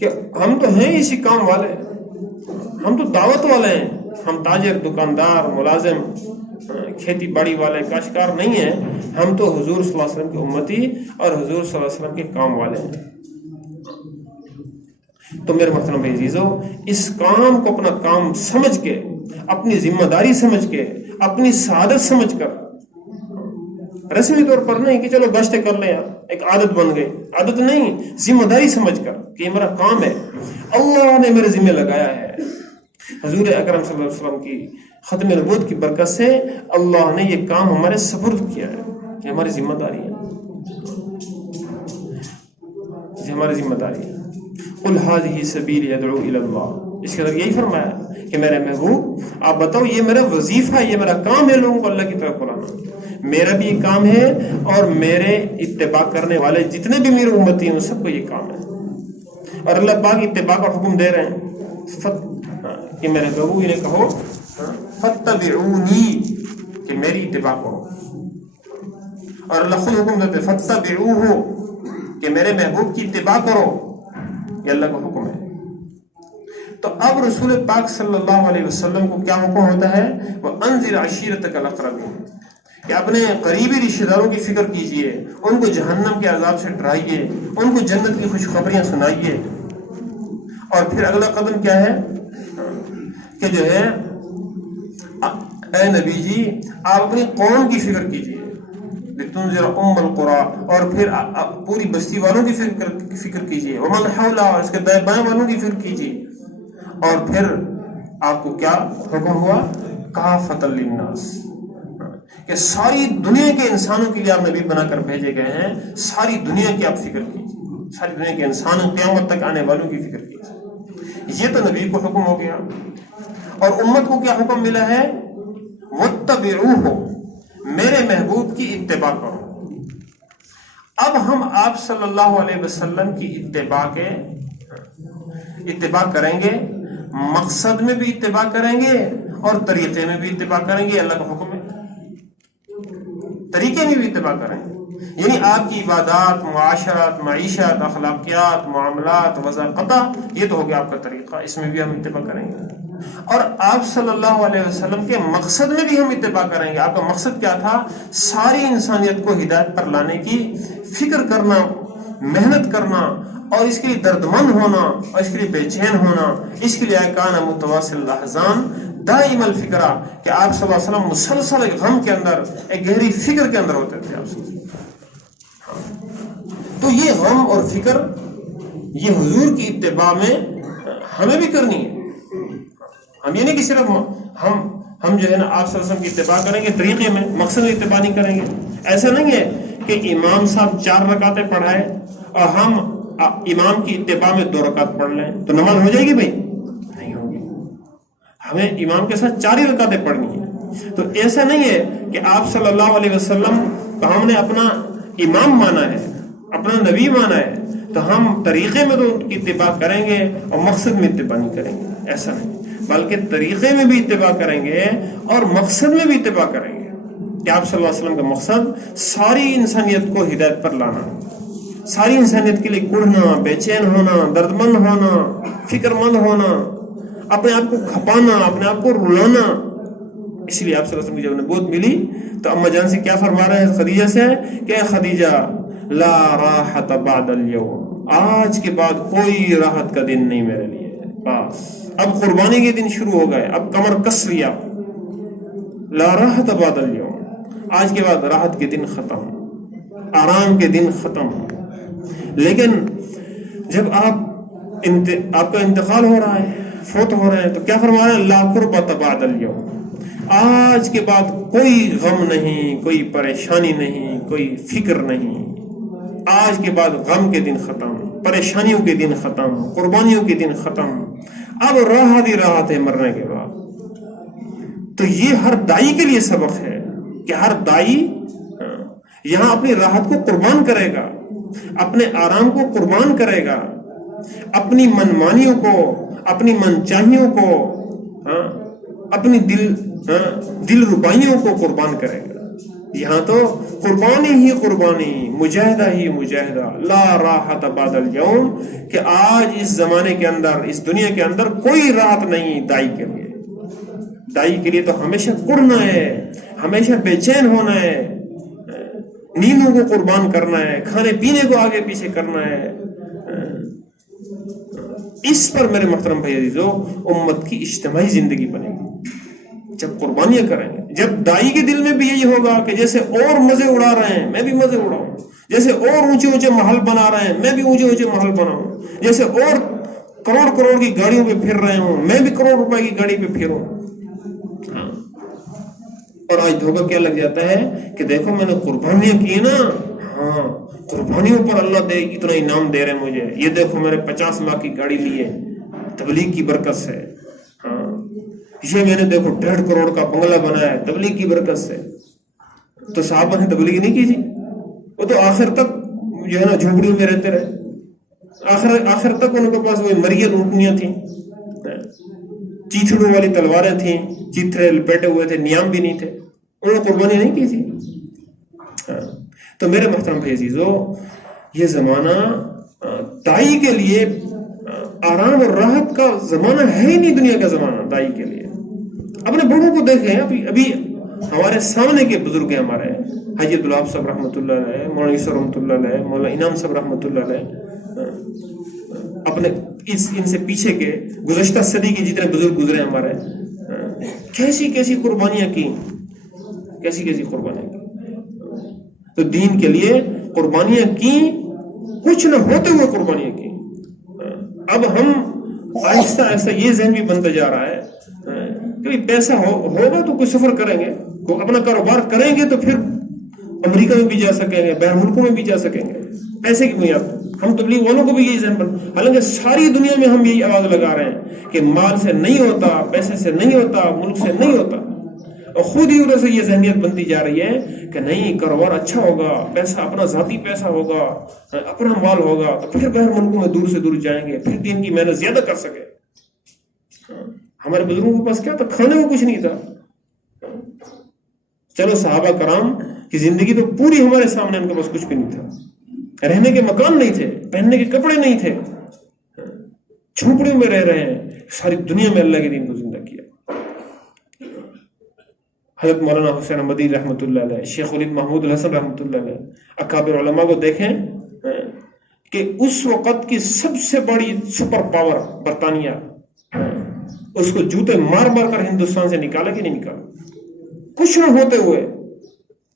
کہ ہم تو ہیں اسی کام والے، ہم تو دعوت والے ہیں، ہم تاجر، دکاندار، ملازم، کھیتی باڑی والے، کاشتکار نہیں ہیں. ہم تو حضور صلی اللہ علیہ وسلم کی امتی اور حضور صلی اللہ علیہ وسلم کے کام والے ہیں. تو میرے محترم بھائی عزیزو اس کام کو اپنا کام سمجھ کے، اپنی ذمہ داری سمجھ کے، اپنی سعادت سمجھ کر، رسمی طور پر نہیں کہ چلو گشت کر لیں، ایک عادت بن گئی، عادت نہیں، ذمہ داری سمجھ کر کہ یہ میرا کام ہے، اللہ نے میرے ذمہ لگایا ہے. حضور اکرم صلی اللہ علیہ وسلم کی ختم نبوت کی برکت سے اللہ نے یہ کام ہمارے سپرد کیا ہے، یہ ہماری ذمہ داری ہے، یہ ہماری ذمہ داری ہے. قل هذه سبیلی ادعو الی اللہ، اس کے اندر یہی فرمایا کہ میرے محبوب آپ بتاؤ یہ میرا وظیفہ ہے، یہ میرا کام ہے لوگوں کو اللہ کی طرف بلانا. میرا بھی یہ کام ہے اور میرے اتباع کرنے والے جتنے بھی میرے امتی ہیں ان سب کو یہ کام ہے. اور اللہ پاک اتباع کا حکم دے رہے ہیں کہ میرے محبوب انہیں کہو فتبعونی، کہ میری اتباع کرو. اور اللہ خود حکم دیتے فتبعوہ، کہ میرے محبوب کی اتباع کرو، یہ اللہ کا حکم ہے. تو اب رسول پاک صلی اللہ علیہ وسلم کو کیا حکم ہوتا ہے؟ وَأَنذِرْ عَشِيرَتَكَ الْأَقْرَبِينَ، کہ اپنے قریبی رشتہ داروں کی فکر کیجئے، ان کو جہنم کے عذاب سے ڈرائیے، ان کو جنت کی خوشخبریاں سنائیے. اور پھر اگلا قدم کیا ہے کہ جو ہے اے نبی جی آپ اپنی قوم کی فکر کیجئے، لِتُنذِرَ أُمَّ الْقُرَىٰ، اور پھر پوری بستی والوں کی فکر کیجئے، وَمَنْ حَوْلَهَا، اس کے دائیں بائیں والوں کی فکر کیجئے. اور پھر آپ کو کیا حکم ہوا؟ کافۃ للناس، کہ ساری دنیا کے انسانوں کے لیے آپ نبی بنا کر بھیجے گئے ہیں، ساری دنیا کی آپ فکر کیجیے، ساری دنیا کے انسانوں قیامت تک آنے والوں کی فکر کیجیے. یہ تو نبی کو حکم ہو گیا. اور امت کو کیا حکم ملا ہے؟ واتبعوہ، میرے محبوب کی اتباع کرو۔ اب ہم آپ صلی اللہ علیہ وسلم کی اتباع کریں گے، مقصد میں بھی اتباع کریں گے اور طریقے میں بھی اتباع کریں گے۔ اللہ کا حکم ہے، طریقے میں بھی اتباع کریں گے، یعنی آپ کی عبادات، معاشرات، معیشت، اخلاقیات، معاملات، وضع قطع، یہ تو ہو گیا آپ کا طریقہ، اس میں بھی ہم اتباع کریں گے۔ اور آپ صلی اللہ علیہ وسلم کے مقصد میں بھی ہم اتباع کریں گے۔ آپ کا مقصد کیا تھا؟ ساری انسانیت کو ہدایت پر لانے کی فکر کرنا، محنت کرنا، اور اس کے لیے دردمند ہونا، اور اس کے لیے بے چین ہونا۔ اس کے لیے کان متواصل الاحزان دائم الفکرہ، کہ آپ صلی اللہ علیہ وسلم مسلسل ایک غم کے اندر، ایک گہری فکر کے اندر ہوتے تھے آپ صلی اللہ علیہ وسلم۔ تو یہ غم اور فکر یہ حضور کی اتباع میں ہمیں بھی کرنی ہے۔ ہم یہ نہیں کہ صرف ہم جو ہے نا آپ صلی اللہ علیہ وسلم کی اتباع کریں گے طریقے میں، مقصد میں اتباع نہیں کریں گے۔ ایسا نہیں ہے کہ امام صاحب 4 رکعتیں پڑھائے اور ہم امام کی اتباع میں 2 رکعت پڑھ لیں تو نماز ہو جائے گی؟ بھائی نہیں ہوگی، ہمیں امام کے ساتھ 4 ہی رکعتیں پڑھنی ہے۔ تو ایسا نہیں ہے کہ آپ صلی اللہ علیہ وسلم کو ہم نے اپنا امام مانا ہے، اپنا نبی مانا ہے، تو ہم طریقے میں تو ان کی اتباع کریں گے اور مقصد میں اتباع نہیں کریں گے، ایسا نہیں، بلکہ طریقے میں بھی اتباع کریں گے اور مقصد میں بھی اتباع کریں گے کہ آپ صلی اللہ علیہ وسلم کا مقصد ساری انسانیت کو ہدایت پر لانا، ساری انسانیت کے لیے کڑھنا، بے چین ہونا، دردمند ہونا، فکر مند ہونا، اپنے آپ کو کھپانا، اپنے آپ کو رلانا۔ اس لیے آپ صلی اللہ علیہ وسلم کی جب نبوت ملی تو اما جان سے کیا فرما رہے ہیں خدیجہ سے کہ خدیجہ لا راحت بعد اليوم، آج کے بعد کوئی راحت کا دن نہیں میرے لیے، بس اب قربانی کے دن شروع ہو گئے، اب کمر کس لیا، لا راحت بعد اليوم، آج کے بعد راحت کے دن ختم، آرام کے دن ختم۔ لیکن جب آپ کا انتقال ہو رہا ہے، فوت ہو رہے ہیں، تو کیا فرما رہے ہیں؟ لا قربۃ بعد اليوم، آج کے بعد کوئی غم نہیں، کوئی پریشانی نہیں، کوئی فکر نہیں، آج کے بعد غم کے دن ختم، پریشانیوں کے دن ختم، قربانیوں کے دن ختم، اب راحت ہی راحت ہے مرنے کے بعد۔ تو یہ ہر دائی کے لیے سبق ہے کہ ہر دائی یہاں اپنی راحت کو قربان کرے گا، اپنے آرام کو قربان کرے گا، اپنی منمانیوں کو، اپنی منچاہیوں کو، اپنی دل ربائیوں کو قربان کرے گا۔ یہاں تو قربانی ہی قربانی، مجاہدہ ہی مجاہدہ، لا راحت بعد اليوم، کہ آج اس زمانے کے اندر، اس دنیا کے اندر کوئی راحت نہیں دائی کے لیے۔ دائی کے لیے تو ہمیشہ کڑنا ہے، ہمیشہ بے چین ہونا ہے، نیندوں کو قربان کرنا ہے، کھانے پینے کو آگے پیچھے کرنا ہے۔ اس پر میرے محترم بھائی عزیزو امت کی اجتماعی زندگی بنے گی جب قربانیاں کریں گے، جب دائی کے دل میں بھی یہی ہوگا کہ جیسے اور مزے اڑا رہے ہیں میں بھی مزے اڑاؤں، جیسے اور اونچے اونچے محل بنا رہے ہیں میں بھی اونچے اونچے محل بناؤں، جیسے اور کروڑ کی گاڑیوں پہ پھر رہے ہوں میں بھی کروڑ روپے کی گاڑی پہ پھروں۔ اور آج دھوکہ کیا لگ جاتا ہے کہ دیکھو میں نے قربانیاں کی نا، ہاں قربانیوں پر اللہ دے اتنا انعام دے رہے ہیں مجھے، یہ دیکھو میں نے 50 لاکھ کی گاڑی لی ہے تبلیغ کی برکت سے، ہاں یہ میں نے دیکھو 1.5 کروڑ کا بنگلہ بنایا ہے تبلیغ کی برکت سے۔ تو صحابہ نے تبلیغ نہیں کی تھی، وہ تو آخر تک جو ہے نا جھوپڑیوں میں رہتے رہے، آخر تک ان کے پاس وہی مریل اونٹنیاں تھیں، چیتھڑوں والی تلواریں تھیں، چیتھڑے لپیٹے ہوئے تھے، نیام بھی نہیں تھے، انہوں نے قربانی نہیں کی تھی۔ تو میرے محترم بھائی عزیزو یہ زمانہ دائی کے لیے آرام اور راحت کا زمانہ ہے ہی نہیں، دنیا کا زمانہ دائی کے لیے۔ اپنے بڑوں کو دیکھیں، ابھی ہمارے سامنے کے بزرگ ہیں، ہمارے حاجی عبدالوہاب صاحب رحمۃ اللہ علیہ، مولانا یوسف رحمۃ اللہ علیہ، مولانا انعام صاحب رحمۃ اللہ علیہ، اپنے ان سے پیچھے کے گزشتہ صدی کے جتنے بزرگ گزرے ہمارے، کیسی قربانیاں کی، کیسی قربانیاں کی، تو دین کے لیے قربانیاں کی، کچھ نہ ہوتے ہوئے قربانیاں کی۔ اب ہم آہستہ آہستہ یہ ذہن بھی بنتا جا رہا ہے کہ پیسہ ہوگا تو کوئی سفر کریں گے، اپنا کاروبار کریں گے تو پھر امریکہ میں بھی جا سکیں گے، بین ملکوں میں بھی جا سکیں گے، پیسے کی بنیاد۔ ہم تبلیغ والوں کو بھی یہی ذہن بن، حالانکہ ساری دنیا میں ہم یہی آواز لگا رہے ہیں کہ مال سے نہیں ہوتا، پیسے سے نہیں ہوتا، ملک سے نہیں ہوتا، اور خود ہی ادھر سے یہ ذہنیت بنتی جا رہی ہے کہ نہیں کاروبار اچھا ہوگا، پیسہ اپنا ذاتی پیسہ ہوگا، اپنا مال ہوگا تو پھر باہر ملکوں میں دور سے دور جائیں گے، پھر دین کی محنت زیادہ کر سکے. ہمارے بزرگوں کے پاس کیا تھا؟ کھانے کو کچھ نہیں تھا. چلو صحابہ کرام کی زندگی تو پوری ہمارے سامنے، ان کے پاس کچھ بھی نہیں تھا، رہنے کے مکان نہیں تھے، پہننے کے کپڑے نہیں تھے، جھونپڑیوں میں رہ رہے ہیں، ساری دنیا میں اللہ کے دین کو زندہ کیا. حضرت مولانا حسین مدنی رحمۃ اللہ علیہ، شیخ ولید محمود الحسن رحمۃ اللہ علیہ، اکابر علماء کو دیکھیں کہ اس وقت کی سب سے بڑی سپر پاور برطانیہ، اس کو جوتے مار مار کر ہندوستان سے نکالا کہ نہیں نکالا؟ کچھ نہ ہوتے ہوئے،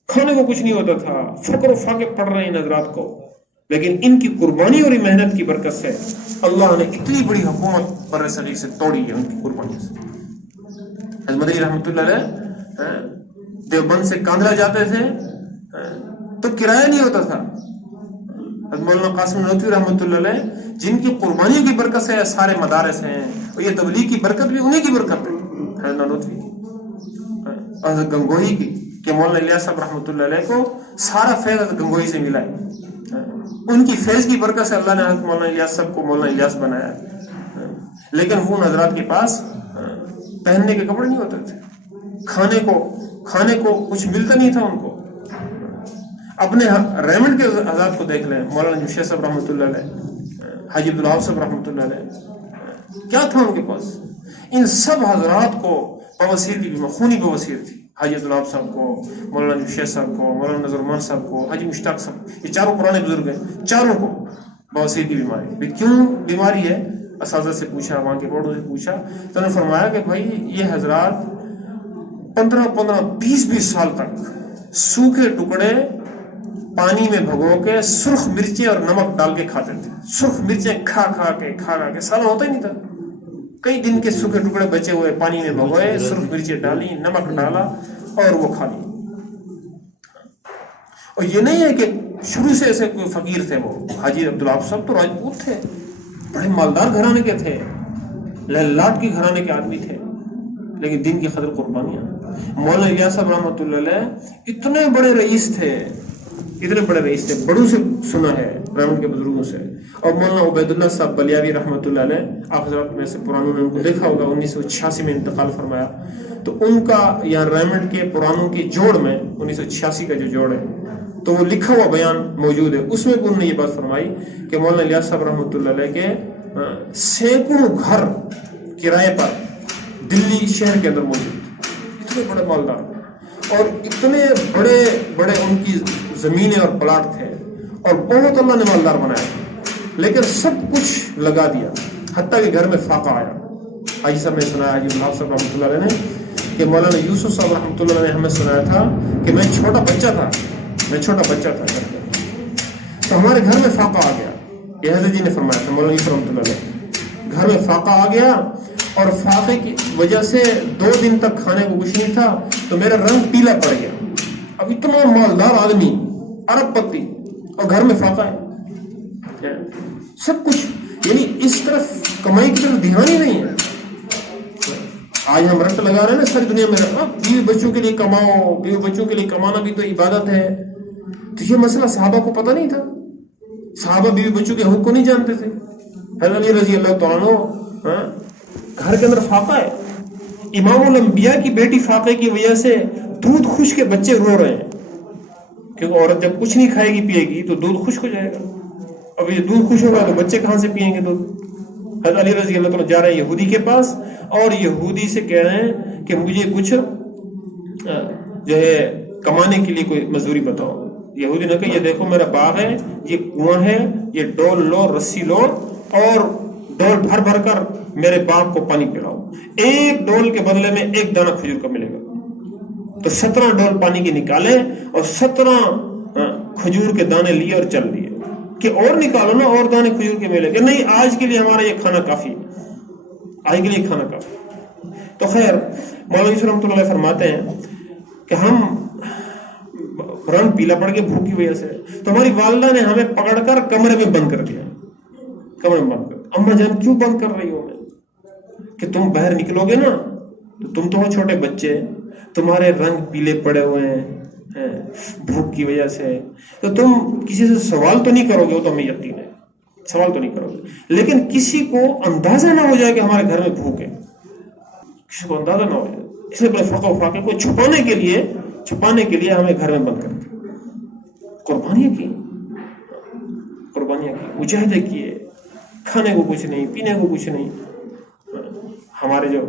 کھانے کو کچھ نہیں ہوتا تھا، فقر و فاقے پڑ رہے ہیں حضرات کو، لیکن ان کی قربانی اور محنت کی برکت سے اللہ نے اتنی بڑی حکومت بر صغیر سے توڑی ہے، ان کی قربانی سے. حضرت مدنی رحمۃ اللہ علیہ دیوبند سے کاندھلا جاتے تھے تو کرایہ نہیں ہوتا تھا. حضرت مولانا قاسم نانوتوی رحمۃ اللہ علیہ، جن کی قربانیوں کی برکت سے سارے مدارس ہیں، اور یہ تبلیغ کی برکت بھی انہیں کی برکت ہے. حضرت نانوتوی حضرت گنگوہی کی کہ مولانا الیاس صاحب رحمۃ اللہ علیہ کو سارا فیض حضرت گنگوہی سے ملا ہے، ان کی فیض کی برکت سے اللہ نے حضرت مولانا الیاس صاحب کو مولانا الیاس بنایا. لیکن وہ حضرات کے پاس پہننے کے کپڑے نہیں ہوتے تھے، کھانے کو کچھ ملتا نہیں تھا ان کو. اپنے ریمنڈ کے حضرات کو دیکھ لیں، مولانا جمشید صاحب رحمۃ اللہ علیہ، حاجی عبدالوہاب صاحب رحمۃ اللہ علیہ، کیا تھا ان کے پاس؟ ان سب حضرات کو بواسیر کی بیماری، خونی بواسیر تھی. حاجی عبدالوہاب صاحب کو، مولانا جمشید صاحب کو، مولانا نظر الرحمان صاحب کو، حاجی مشتاق صاحب، یہ چاروں پرانے بزرگ ہیں، چاروں کو بواسیر کی بیماری. کیوں بیماری ہے؟ اساتذہ سے پوچھا، وہاں کے بورڈوں سے پوچھا تو انہوں نے فرمایا کہ بھائی یہ حضرات 15-20 سال تک سوکھے ٹکڑے پانی میں بھگو کے سرخ مرچیں اور نمک ڈال کے کھاتے تھے. سرخ مرچیں کھا کے سالہ ہوتا ہی نہیں تھا. کئی دن کے سوکھے ٹکڑے بچے ہوئے پانی میں بھگوئے، سرخ مرچیں ڈالی، نمک ڈالا اور وہ کھا لی. اور یہ نہیں ہے کہ شروع سے ایسے کوئی فقیر تھے. وہ حاجی عبدالوہاب صاحب تو راجپوت تھے، بڑے مالدار گھرانے کے تھے، لاٹ کے گھرانے کے آدمی تھے، لیکن دین کی قدر قربانیاں. مولانا الیاس صاحب رحمۃ اللہ علیہ اتنے بڑے رئیس تھے، بڑوں سے سنا ہے رحمت کے بزرگوں سے. اور مولانا عبید اللہ صاحب بلیاوی رحمۃ اللہ علیہ، آپ حضرات میں سے پرانوں نے ان کو دیکھا ہوگا، 1986 میں انتقال فرمایا. تو ان کا یہاں ریمنڈ کے پرانوں کی جوڑ میں 1986 کا جو جوڑ ہے تو وہ لکھا ہوا بیان موجود ہے، اس میں انہوں نے یہ بات فرمائی کہ مولانا الیاس صاحب رحمۃ اللہ علیہ کے سینکڑوں گھر کرائے پر دلی شہر کے اندر موجود، اتنے بڑے مالدار اور اتنے بڑے بڑے ان کی زمینیں اور پلاٹ تھے، اور بہت اللہ نے مالدار بنایا، لیکن سب کچھ لگا دیا، حتیٰ کہ گھر میں فاقہ آیا. حاجی صاحب نے سنایا، حاجی عبدالوہاب صاحب رحمۃ اللہ علیہ نے، کہ مولانا یوسف صاحب رحمۃ اللہ علیہ نے ہمیں سنایا تھا کہ میں چھوٹا بچہ تھا تو ہمارے گھر میں فاقہ آ گیا. یہ حضرت جی نے فرمایا تھا، مولانا یوسف رحمۃ اللہ علیہ، گھر میں فاقہ آ گیا اور فاقے کی وجہ سے 2 دن تک کھانے کو کچھ نہیں تھا تو میرا رنگ پیلا پڑ گیا. اب اتنا مالدار آدمی، ارب پتی، اور گھر میں فاقہ ہے، سب کچھ، یعنی اس طرف کمائی کی طرف دھیان ہی نہیں ہے. آج ہم رٹ لگا رہے ہیں نا ساری دنیا میں، بیوی بچوں کے لیے کماؤ، بیوی بچوں کے لیے کمانا بھی تو عبادت ہے. تو یہ مسئلہ صحابہ کو پتہ نہیں تھا، صحابہ بیوی بچوں کے حقوق کو نہیں جانتے تھے. حضرت علی رضی اللہ تعالیٰ گھر کے اندر فاقہ ہے، امام الانبیاء کی بیٹی فاقے کی وجہ سے دودھ خشک کے بچے رو رہے ہیں، کیونکہ عورت جب کچھ نہیں کھائے گی پیے گی تو دودھ خشک ہو جائے گا. اب یہ دودھ خشک ہوگا تو بچے کہاں سے پیئیں گے دودھ؟ حضرت علی رضی اللہ تعالیٰ جا رہے ہیں یہودی کے پاس اور یہودی سے کہہ رہے ہیں کہ مجھے کچھ جو ہے کمانے کے لیے کوئی مزدوری بتاؤ. یہودی نے کہا یہ دیکھو میرا باغ ہے، یہ کنواں ہے، یہ ڈول لو، رسی لو اور ڈول بھر بھر کر میرے باغ کو پانی پلاؤ، 1 ڈول کے بدلے میں 1 دانہ کھجور کا ملے گا. تو 17 ڈول پانی کے نکالے اور 17 کھجور کے دانے لیے اور چل دیے کہ اور نکالو نا، اور دانے کھجور کے ملے کہ نہیں، آج کے لیے ہمارا یہ کھانا کافی ہے، آج کے لیے کھانا کافی. تو خیر مولوی رحمۃ اللہ علیہ فرماتے ہیں کہ ہم رنگ پیلا پڑ کے بھوک کی وجہ سے، تو ہماری والدہ نے ہمیں پکڑ کر کمرے میں بند کر دیا، کمرے میں بند کر. اماں جان کیوں بند کر رہی ہو؟ کہ تم باہر نکلو گے نا تو تم تو چھوٹے بچے تمہارے رنگ پیلے پڑے ہوئے ہیں بھوک کی وجہ سے، تو تم کسی سے سوال تو نہیں کرو گے، وہ تو ہمیں یقین ہے، سوال تو نہیں کرو گے، لیکن کسی کو اندازہ نہ ہو جائے کہ ہمارے گھر میں بھوک ہے، کسی کو اندازہ نہ ہو جائے، اس لیے فقہ و فاقے کو چھپانے کے لیے ہمیں گھر میں بند کر دیا، قربانیاں کی، مجاہدے کیے، کھانے کو کچھ نہیں، پینے کو کچھ نہیں۔ ہمارے جو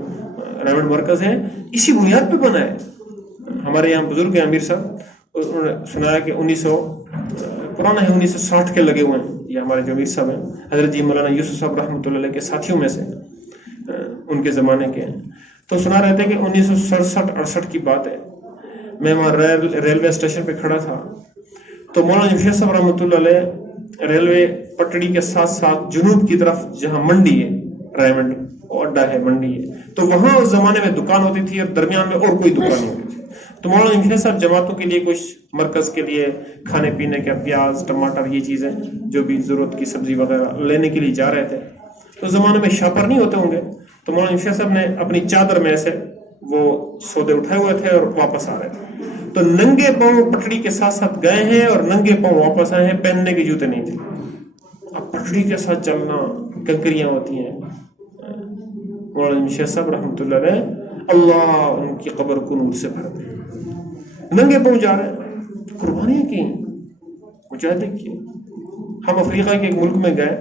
ریمنڈ مرکز ہے اسی بنیاد پہ بنا ہے۔ ہمارے یہاں بزرگ ہیں امیر صاحب، انہوں نے سنایا کہ 1960 کے لگے ہوئے ہیں، یہ ہمارے جو امیر صاحب ہیں حضرت جی مولانا یوسف صاحب رحمۃ اللہ علیہ کے ساتھیوں میں سے، ان کے زمانے کے ہیں، تو سنا رہے تھے کہ 1967-68 کی بات ہے، میں وہاں ریلوے اسٹیشن پہ کھڑا تھا، تو مولانا یوسف صاحب رحمۃ اللہ علیہ ریلوے پٹڑی کے ساتھ ساتھ جنوب کی طرف جہاں منڈی ہے، ریمنڈ اڈا ہے، منڈی ہے، تو وہاں اس زمانے میں دکان ہوتی تھی اور درمیان میں اور کوئی دکان نہیں ہوتی تھی، تو مولانا یوسف صاحب جماعتوں کے لیے کچھ مرکز کے لیے کھانے پینے کا پیاز ٹماٹر یہ چیزیں جو بھی ضرورت کی سبزی وغیرہ لینے کے لیے جا رہے تھے، تو اس زمانے میں شاپر نہیں ہوتے ہوں گے، تو مولانا یوسف صاحب نے اپنی چادر میں سے وہ سودے اٹھائے ہوئے تھے اور واپس آ رہے تھے، تو ننگے پاؤں پٹڑی کے ساتھ ساتھ گئے ہیں اور ننگے پاؤں واپس آئے ہیں، پہننے کے جوتے نہیں تھے۔ اب پٹڑی کے ساتھ چلنا، کنکریاں ہوتی ہیں، مولانا شیخ صاحب رحمۃ اللہ علیہ اللہ ان کی قبر کو نور سے بھر دے، ننگے پاؤں جا رہے ہیں، قربانیاں کی، مجاہدے کیے۔ ہم افریقہ کے ایک ملک میں گئے،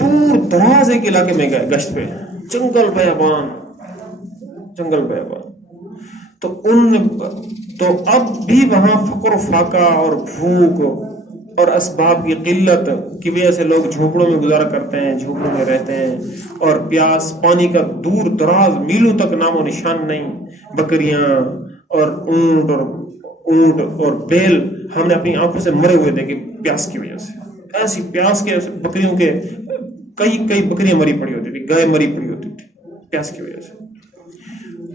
دور دراز ایک علاقے میں گئے گشت پہ، جنگل بیابان، تو اب بھی وہاں فقر و فاقہ اور بھوک اور اسباب کی قلت کی وجہ سے لوگ جھونپڑوں میں گزارا کرتے ہیں، جھونپڑوں میں رہتے ہیں، اور پیاس پانی کا دور دراز میلوں تک نام و نشان نہیں۔ بکریاں اور اونٹ اور بیل ہم نے اپنی آنکھوں سے مرے ہوئے دیکھے پیاس کی وجہ سے، ایسی پیاس کے بکریوں کے کئی بکریاں مری پڑی ہوتی تھی، گائے مری پڑی ہوتی تھی پیاس کی وجہ سے۔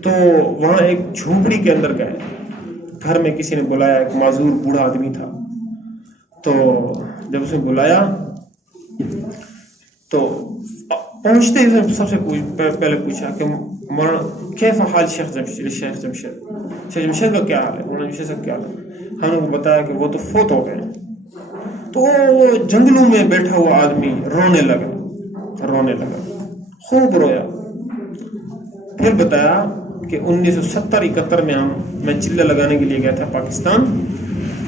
تو وہاں ایک جھونپڑی کے اندر گئے، گھر میں کسی نے بلایا، ایک معذور بوڑھا آدمی تھا، تو جب اس نے بلایا تو پہنچتے ہی سب سے پہلے پوچھا کہ مولانا کیف حال شیخ جمشید کا کیا حال ہے، مولانا جمشید صاحب کیا حال ہے؟ ہم نے بتایا کہ وہ تو فوت ہو گئے۔ تو وہ جنگلوں میں بیٹھا ہوا آدمی رونے لگا، خوب رویا، پھر بتایا کہ 1970-71 میں چلہ لگانے کے لیے گیا تھا پاکستان،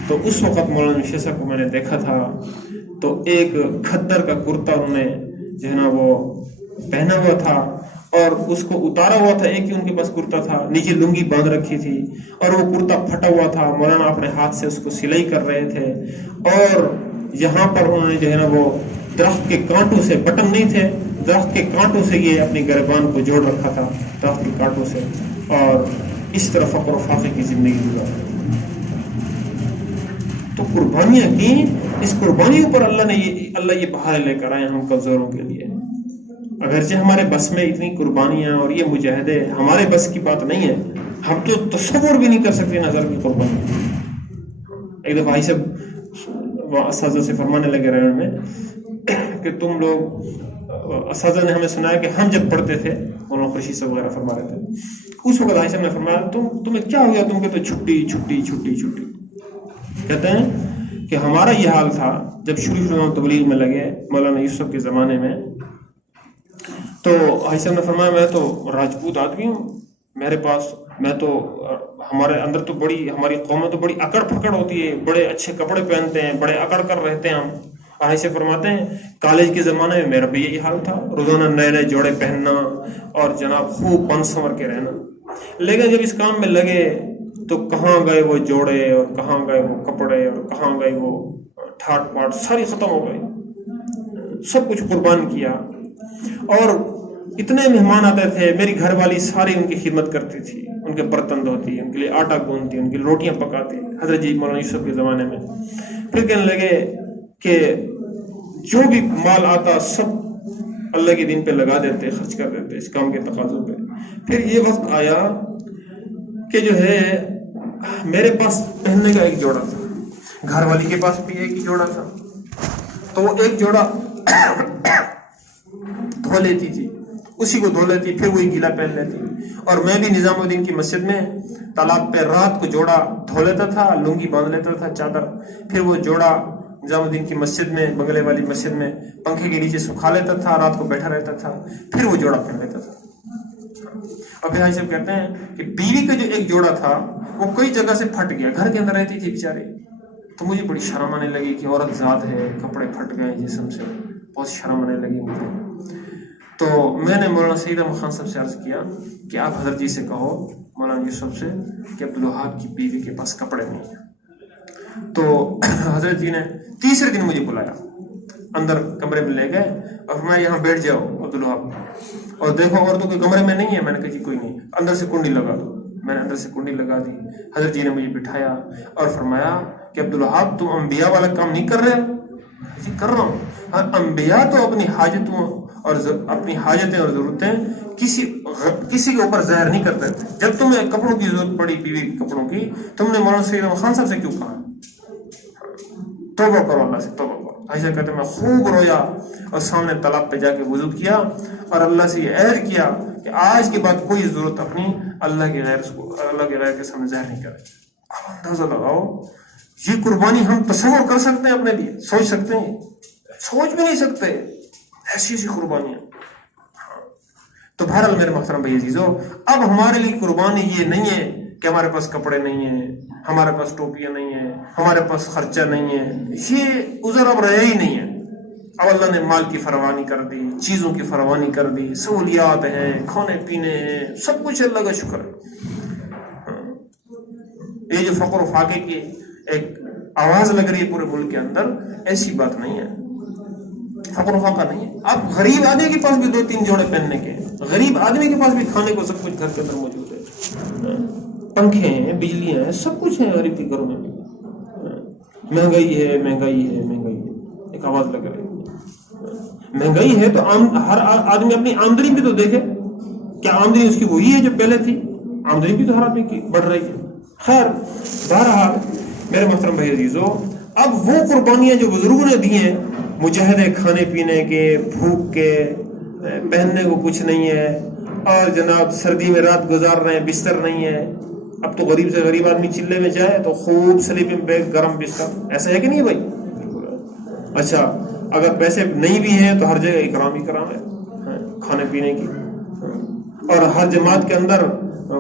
تو اس وقت مولانا جمشید صاحب کو میں نے دیکھا تھا، تو ایک کھدر کا کرتا انہوں نے جو ہے نا وہ پہنا ہوا تھا اور اس کو اتارا ہوا تھا، ایک ہی ان کے پاس کرتا تھا، نیچے لنگی باندھ رکھی تھی اور وہ کرتا پھٹا ہوا تھا، مولانا اپنے ہاتھ سے اس کو سلائی کر رہے تھے، اور یہاں پر انہوں نے جو ہے نا وہ درخت کے کانٹوں سے، بٹن نہیں تھے، درخت کے کانٹوں سے یہ اپنی گریبان کو جوڑ رکھا تھا، درخت کے کانٹوں سے، اور اس طرح فقر و فاقے کی زندگی گزاری۔ تو قربانیاں کی، اس قربانیوں پر اللہ یہ بہار لے کر آئے ہم کمزوروں کے لیے۔ اگرچہ ہمارے بس میں اتنی قربانیاں اور یہ مجاہدے ہمارے بس کی بات نہیں ہے، ہم تو تصور بھی نہیں کر سکتے نظر کی قربانی۔ ایک دفعہ بھائی صاحب اساتذہ سے فرمانے لگے رہے میں کہ تم لوگ، اساتذہ نے ہمیں سنایا کہ ہم جب پڑھتے تھے، مولانا خورشید صاحب وغیرہ فرما رہے تھے، اس وقت بھائی صاحب نے فرمایا تمہیں کیا ہو گیا، تم کہتے چھٹی چھٹی چھٹی چھٹی۔ کہتے ہیں کہ ہمارا یہ حال تھا جب شروع تبلیغ میں لگے مولانا یوسف کے زمانے میں، تو بھائی صاحب نے فرمایا میں تو راجپوت آدمی ہوں، میرے پاس میں تو ہمارے اندر تو بڑی، ہماری قوم میں تو بڑی اکڑ پھکڑ ہوتی ہے، بڑے اچھے کپڑے پہنتے ہیں، بڑے اکڑ کر رہتے ہیں ہم۔ ایسے فرماتے ہیں کالج کے زمانے میں میرا بھی یہی حال تھا، روزانہ نئے نئے جوڑے پہننا اور جناب خوب بن سنور کے رہنا، لیکن جب اس کام میں لگے تو کہاں گئے وہ جوڑے اور کہاں گئے وہ کپڑے اور کہاں گئے وہ ٹھاٹ پاٹ، ساری ختم ہو گئی، سب کچھ قربان کیا۔ اور اتنے مہمان آتے تھے، میری گھر والی ساری ان کی خدمت کرتی تھی، ان کے برتن دھوتی، ان کے لیے آٹا گوندتی، ان کی روٹیاں پکاتی، حضرت جی مولانا یوسف کے زمانے میں۔ پھر کہنے لگے کہ جو بھی مال آتا سب اللہ کے دین پہ لگا دیتے، خرچ کر دیتے اس کام کے تقاضوں پہ۔ پھر یہ وقت آیا کہ جو ہے میرے پاس پہننے کا ایک جوڑا تھا، گھر والی کے پاس بھی ایک ہی جوڑا تھا، تو وہ ایک جوڑا دھو لیتی تھی، اسی کو دھو لیتی، پھر وہی گیلا پہن لیتی. اور میں بھی نظام الدین کی مسجد میں تالاب پہ رات کو جوڑا دھو لیتا تھا، لنگی باندھ لیتا تھا چادر، پھر وہ جوڑا نظام الدین کی مسجد میں، بنگلے والی مسجد میں پنکھے کے نیچے سکھا لیتا تھا، رات کو بیٹھا رہتا تھا، پھر وہ جوڑا پہن لیتا تھا. اور پھر صاحب کہتے ہیں کہ بیوی کا جو ایک جوڑا تھا وہ کئی جگہ سے پھٹ گیا، گھر کے اندر رہتی تھی بیچاری، تو مجھے بڑی شرم آنے لگی کہ عورت ذات ہے، کپڑے پھٹ گئے جسم سے، بہت شرم آنے لگی مجھے. تو میں نے مولانا سعید احمد خان صاحب سے عرض کیا کہ آپ حضرت جی سے کہو، مولانا یوسف سے، کہ عبدالوہاب کی بیوی کے پاس کپڑے نہیں ہیں. تو حضرت جی نے تیسرے دن مجھے بلایا، اندر کمرے میں لے گئے اور فرمایا یہاں بیٹھ جاؤ عبدالوہاب، اور دیکھو عورتوں کے کمرے میں نہیں ہے. میں نے کہا جی کوئی نہیں، اندر سے کنڈی لگا دو. میں نے اندر سے کنڈی لگا دی. حضرت جی نے مجھے بٹھایا اور فرمایا کہ عبدالوہاب تم انبیاء والا کام نہیں کر رہے؟ جی کر رہا ہوں. اور انبیاء تو اپنی حاجتوں اور اپنی حاجتیں اور ضرورتیں کسی کے اوپر ظاہر نہیں کرتے. جب تمہیں کپڑوں کی ضرورت پڑی، بیوی کے کپڑوں کی، تم نے مولانا سعید احمد خان صاحب سے کیوں کہا؟ توبہ کرو، اللہ سے توبہ کرو. ایسا کہتے میں خوب رویا اور سامنے تالاب پہ جا کے وضو کیا اور اللہ سے یہ عہد کیا کہ آج کے بعد کوئی ضرورت اپنی اللہ کے غیر کے سامنے ظاہر نہیں کرے. اب اندازہ لگاؤ، یہ قربانی ہم تصور کر سکتے ہیں اپنے لیے؟ سوچ سکتے ہیں؟ سوچ بھی نہیں سکتے ایسی ایسی قربانیاں. تو بہرحال میرے محترم بھائی عزیزو، اب ہمارے لیے قربانی یہ نہیں ہے کہ ہمارے پاس کپڑے نہیں ہیں، ہمارے پاس ٹوپیاں نہیں ہیں، ہمارے پاس خرچہ نہیں ہے. یہ عذر اب رہے ہی نہیں ہے. اب اللہ نے مال کی فراوانی کر دی، چیزوں کی فراوانی کر دی، سہولیات ہیں، کھانے پینے ہیں، سب کچھ اللہ کا شکر ہے. یہ جو فقر و فاقے کی ایک آواز لگ رہی ہے پورے ملک کے اندر، ایسی بات نہیں ہے، فقر و فاقہ نہیں ہے. اب غریب آدمی کے پاس بھی 2-3 جوڑے پہننے کے، غریب آدمی کے پاس بھی کھانے کو سب کچھ گھر کے اندر موجود ہے، پنکھے ہیں، بجلی ہے، سب کچھ ہے غریب کے گھروں میں بھی. مہنگائی ہے، مہنگائی ہے، مہنگائی ہے، ایک آواز لگ رہی ہے. مہنگائی ہے تو ہر آدمی اپنی آمدنی بھی تو دیکھے. کیا آمدنی اس کی وہی ہے جو پہلے تھی؟ آمدنی بھی تو ہر آدمی کی بڑھ رہی ہے. خیر بہرحال میرے محترم بھائی عزیزو، اب وہ قربانیاں جو بزرگوں نے دی ہیں، مجاہدے کھانے پینے کے، بھوک کے، پہننے کو کچھ نہیں ہے، اور جناب سردی میں رات گزار رہے ہیں، بستر نہیں ہے. اب تو غریب سے غریب آدمی چلے میں جائے تو خوب سلیپنگ بیگ، گرم بستر، ایسا ہے کہ نہیں بھائی؟ اچھا اگر پیسے نہیں بھی ہیں تو ہر جگہ اکرام ہی کرام ہے کھانے پینے کی. اور ہر جماعت کے اندر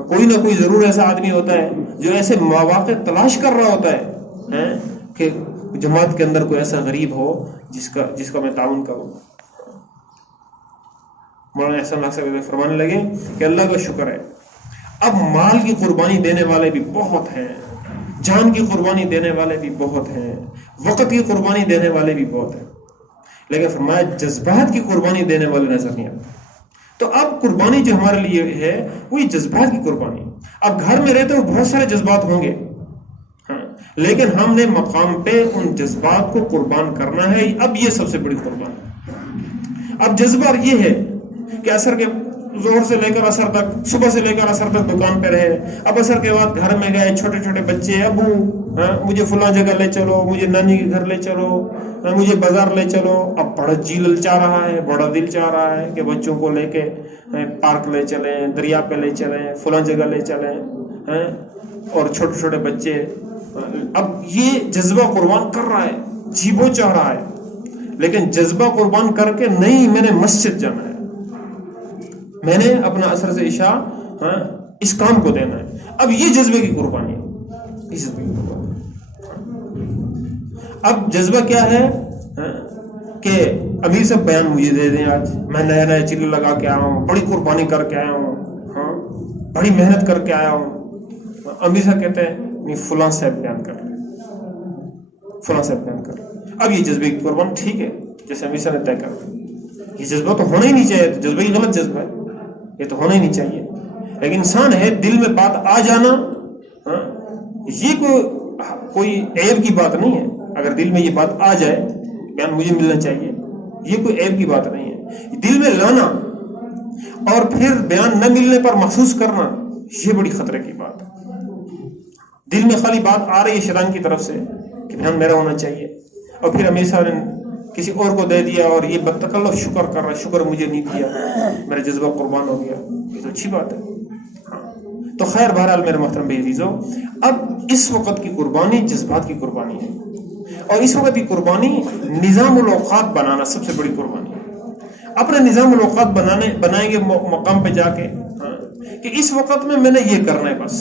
کوئی نہ کوئی ضرور ایسا آدمی ہوتا ہے جو ایسے مواقع تلاش کر رہا ہوتا ہے کہ جماعت کے اندر کوئی ایسا غریب ہو جس کا میں تعاون کروں. مولانا احسان اللہ صاحب فرمانے لگے کہ اللہ کا شکر ہے، اب مال کی قربانی دینے والے بھی بہت ہیں، جان کی قربانی دینے والے بھی بہت ہیں، وقت کی قربانی دینے والے بھی بہت ہیں، لیکن فرمایا جذبات کی قربانی دینے والے نظر نہیں آتے. تو اب قربانی جو ہمارے لیے ہے وہی جذبات کی قربانی. اب گھر میں رہتے ہوئے بہت سارے جذبات ہوں گے، لیکن ہم نے مقام پہ ان جذبات کو قربان کرنا ہے. اب یہ سب سے بڑی قربان ہے. اب جذبہ یہ ہے کہ اثر کے ظہر سے لے کر اثر تک، صبح سے لے کر اثر تک دکان پہ رہے، اب اثر کے بعد گھر میں گئے، چھوٹے چھوٹے بچے، ابو مجھے فلاں جگہ لے چلو، مجھے نانی کے گھر لے چلو، مجھے بازار لے چلو. اب بڑا جی للچا رہا ہے، بڑا دل چاہ رہا ہے کہ بچوں کو لے کے پارک لے چلیں، دریا پہ لے چلیں، فلاں جگہ لے چلیں، اور چھوٹے چھوٹے بچے. اب یہ جذبہ قربان کر رہا ہے، جی وہ چاہ رہا ہے، لیکن جذبہ قربان کر کے نہیں میں نے مسجد جانا ہے، میں نے اپنا اثر سے عشاء اس کام کو دینا ہے. اب یہ جذبے کی قربانی ہے، اس جذبے کی قربانی. اب جذبہ کیا ہے کہ ابھی سب بیان مجھے دے دیں، آج میں نئے نئے چلے لگا کے آیا ہوں، بڑی قربانی کر کے آیا ہوں، بڑی محنت کر کے آیا ہوں. امیر صاحب کہتے ہیں نہیں، فلاں صاحب بیان کر لیں، فلاں صاحب بیان کر لیں. اب یہ جذبے کی قربان ٹھیک ہے، جیسے امیر صاحب نے طے کر، یہ جذبہ تو ہونا ہی نہیں چاہیے. تو جذبہ ہی غلط جذبہ ہے، یہ تو ہونا ہی نہیں چاہیے. لیکن انسان ہے، دل میں بات آ جانا یہ کوئی عیب کی بات نہیں ہے. اگر دل میں یہ بات آ جائے بیان مجھے ملنا چاہیے، یہ کوئی عیب کی بات نہیں ہے. دل میں لانا اور پھر بیان نہ ملنے پر محسوس کرنا، یہ بڑی خطرے کی بات ہے. دل میں خالی بات آ رہی ہے شیطان کی طرف سے کہ بیان میرا ہونا چاہیے، اور پھر امیر صاحب نے کسی اور کو دے دیا اور یہ بتکلف شکر کر رہا ہے، شکر مجھے نہیں دیا، میرا جذبہ قربان ہو گیا، یہ تو اچھی بات ہے. تو خیر بہرحال میرے محترم بھائی عزیزو، اب اس وقت کی قربانی جذبات کی قربانی ہے، اور اس وقت کی قربانی نظام الاوقات بنانا سب سے بڑی قربانی ہے. اپنے نظام الاوقات بنائیں گے مقام پہ جا کے کہ اس وقت میں نے یہ کرنا ہے، بس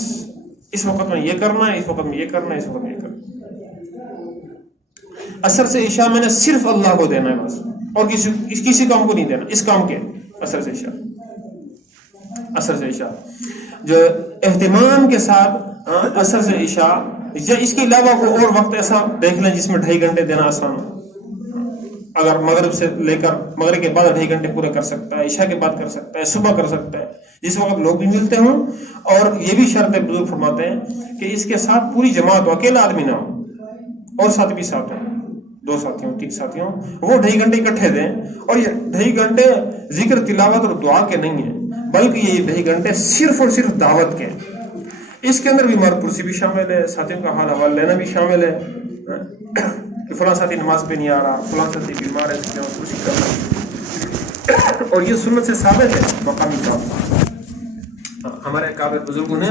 اس وقت میں یہ کرنا ہے، اس وقت میں یہ کرنا ہے، اس وقت میں یہ کرنا ہے. عصر سے عشاء میں نے صرف اللہ کو دینا ہے بس، اور کسی کام کو نہیں دینا. اس کام کے عصر سے عشاء جو اہتمام کے ساتھ عصر سے عشاء، یا اس کے علاوہ کوئی اور وقت ایسا دیکھ لیں جس میں 2.5 گھنٹے دینا آسان ہو. اگر مغرب سے لے کر مغرب کے بعد 2.5 گھنٹے پورے کر سکتا ہے، عشاء کے بعد کر سکتا ہے، صبح کر سکتا ہے، جس وقت لوگ بھی ملتے ہوں. اور یہ بھی شرط ہے، بزرگ فرماتے ہیں کہ اس کے ساتھ پوری جماعت ہو، اکیلا آدمی نہ ہو، اور ساتھ بھی ساتھ ہوں، 2 ساتھیوں 3 ساتھیوں، وہ 2.5 گھنٹے اکٹھے دیں. اور یہ 2.5 گھنٹے ذکر تلاوت اور دعا کے نہیں ہیں، بلکہ یہ 2.5 گھنٹے صرف اور صرف دعوت کے ہیں. اس کے اندر بیمار پرسی بھی شامل ہے، ساتھیوں کا حال حوال لینا بھی شامل ہے کہ فلاں ساتھی نماز پہ نہیں آ رہا، فلاں ساتھی بیمار ہے، پرسی کرنا. اور یہ سنت سے ثابت ہے مقامی کام. ہمارے اکابر بزرگوں نے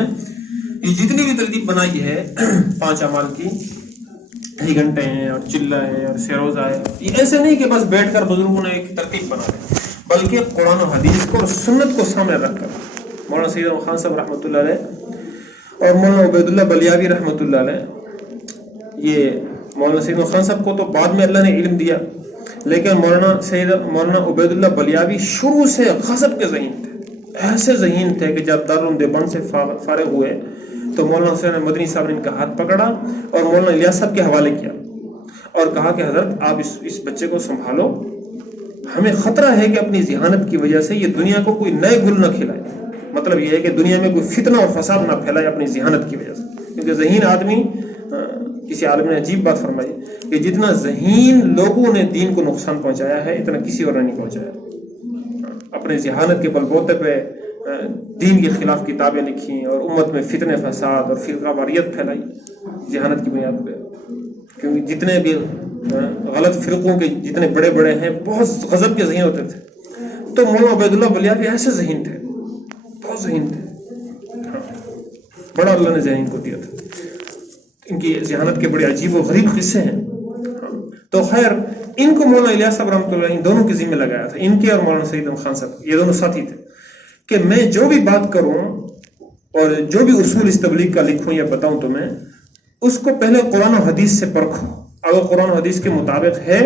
یہ جتنی بھی ترتیب بنائی ہے 5 اعمال کی، 2.5 گھنٹے ہیں اور چلہ ہے اور سیروزہ ہے، یہ ایسے نہیں کہ بس بیٹھ کر بزرگوں نے ایک ترتیب بنا دی، بلکہ قرآن و حدیث کو اور سنت کو سامنے رکھ کر. مولانا سید احمد خان صاحب رحمۃ اللہ علیہ اور مولانا عبید اللہ بلیاوی رحمۃ اللہ علیہ، یہ مولانا سید احمد خان صاحب کو تو بعد میں اللہ نے علم دیا، لیکن مولانا عبید اللہ بلیاوی شروع سے غضب کے ذہین تھے، ایسے ذہین تھے کہ جب دارالعلوم دیوبند سے فارغ ہوئے تو مولانا حسین مدنی صاحب نے ان کا ہاتھ پکڑا اور مولانا الیاس صاحب کے حوالے کیا اور کہا کہ حضرت آپ اس بچے کو سنبھالو، ہمیں خطرہ ہے کہ اپنی ذہانت کی وجہ سے یہ دنیا کو کوئی نئے گل نہ کھلائے. مطلب یہ ہے کہ دنیا میں کوئی فتنہ اور فساد نہ پھیلائے اپنی ذہانت کی وجہ سے، کیونکہ ذہین آدمی، کسی عالم نے عجیب بات فرمائی کہ جتنا ذہین لوگوں نے دین کو نقصان پہنچایا ہے اتنا کسی اور نے نہیں پہنچایا. اپنے ذہانت کے بل بوتے پہ دین کے خلاف کتابیں لکھی اور امت میں فتنے فساد اور فرقہ واریت پھیلائی ذہانت کی بنیاد پہ. کیونکہ جتنے بھی غلط فرقوں کے جتنے بڑے بڑے ہیں بہت غضب کے ذہین ہوتے تھے، تو مولانا عبید اللہ بلیاوی ایسے ذہین تھے، بہت ذہین تھے، بڑا اللہ نے ذہین کو دیا تھا. ان کی ذہانت کے بڑے عجیب و غریب قصے ہیں. تو خیر ان کو مولانا الیاس صاحب رحمۃ اللہ ان دونوں کے ذمہ لگایا تھا، ان کے اور مولانا سید احمد خان صاحب، یہ دونوں ساتھی تھے، کہ میں جو بھی بات کروں اور جو بھی اصول اس تبلیغ کا لکھوں یا بتاؤں تمہیں، اس کو پہلے قرآن و حدیث سے پرکھو. اگر قرآن و حدیث کے مطابق ہے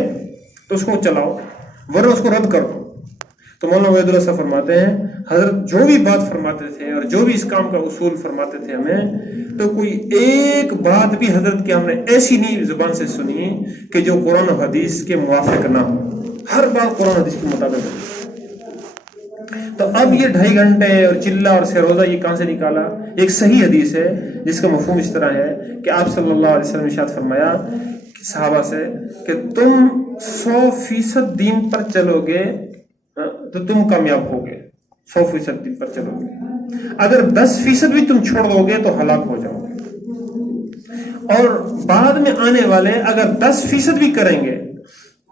تو اس کو چلاؤ، ورنہ اس کو رد کر دو. تو مولانا عبید اللہ صاحب فرماتے ہیں حضرت جو بھی بات فرماتے تھے اور جو بھی اس کام کا اصول فرماتے تھے ہمیں، تو کوئی ایک بات بھی حضرت کی ہم نے ایسی نہیں زبان سے سنی کہ جو قرآن و حدیث کے موافق نہ ہو، ہر بات قرآن و حدیث کے مطابق ہے. تو اب یہ 2.5 گھنٹے اور چلہ اور سیروزہ یہ کہاں سے نکالا؟ ایک صحیح حدیث ہے جس کا مفہوم اس طرح ہے کہ آپ صلی اللہ علیہ وسلم ارشاد فرمایا صحابہ سے کہ تم 100% دین پر چلو گے تو تم کامیاب ہوگے، 100% دین پر چلو گے. اگر 10% بھی تم چھوڑ دو گے تو ہلاک ہو جاؤ گے. اور بعد میں آنے والے اگر 10% بھی کریں گے،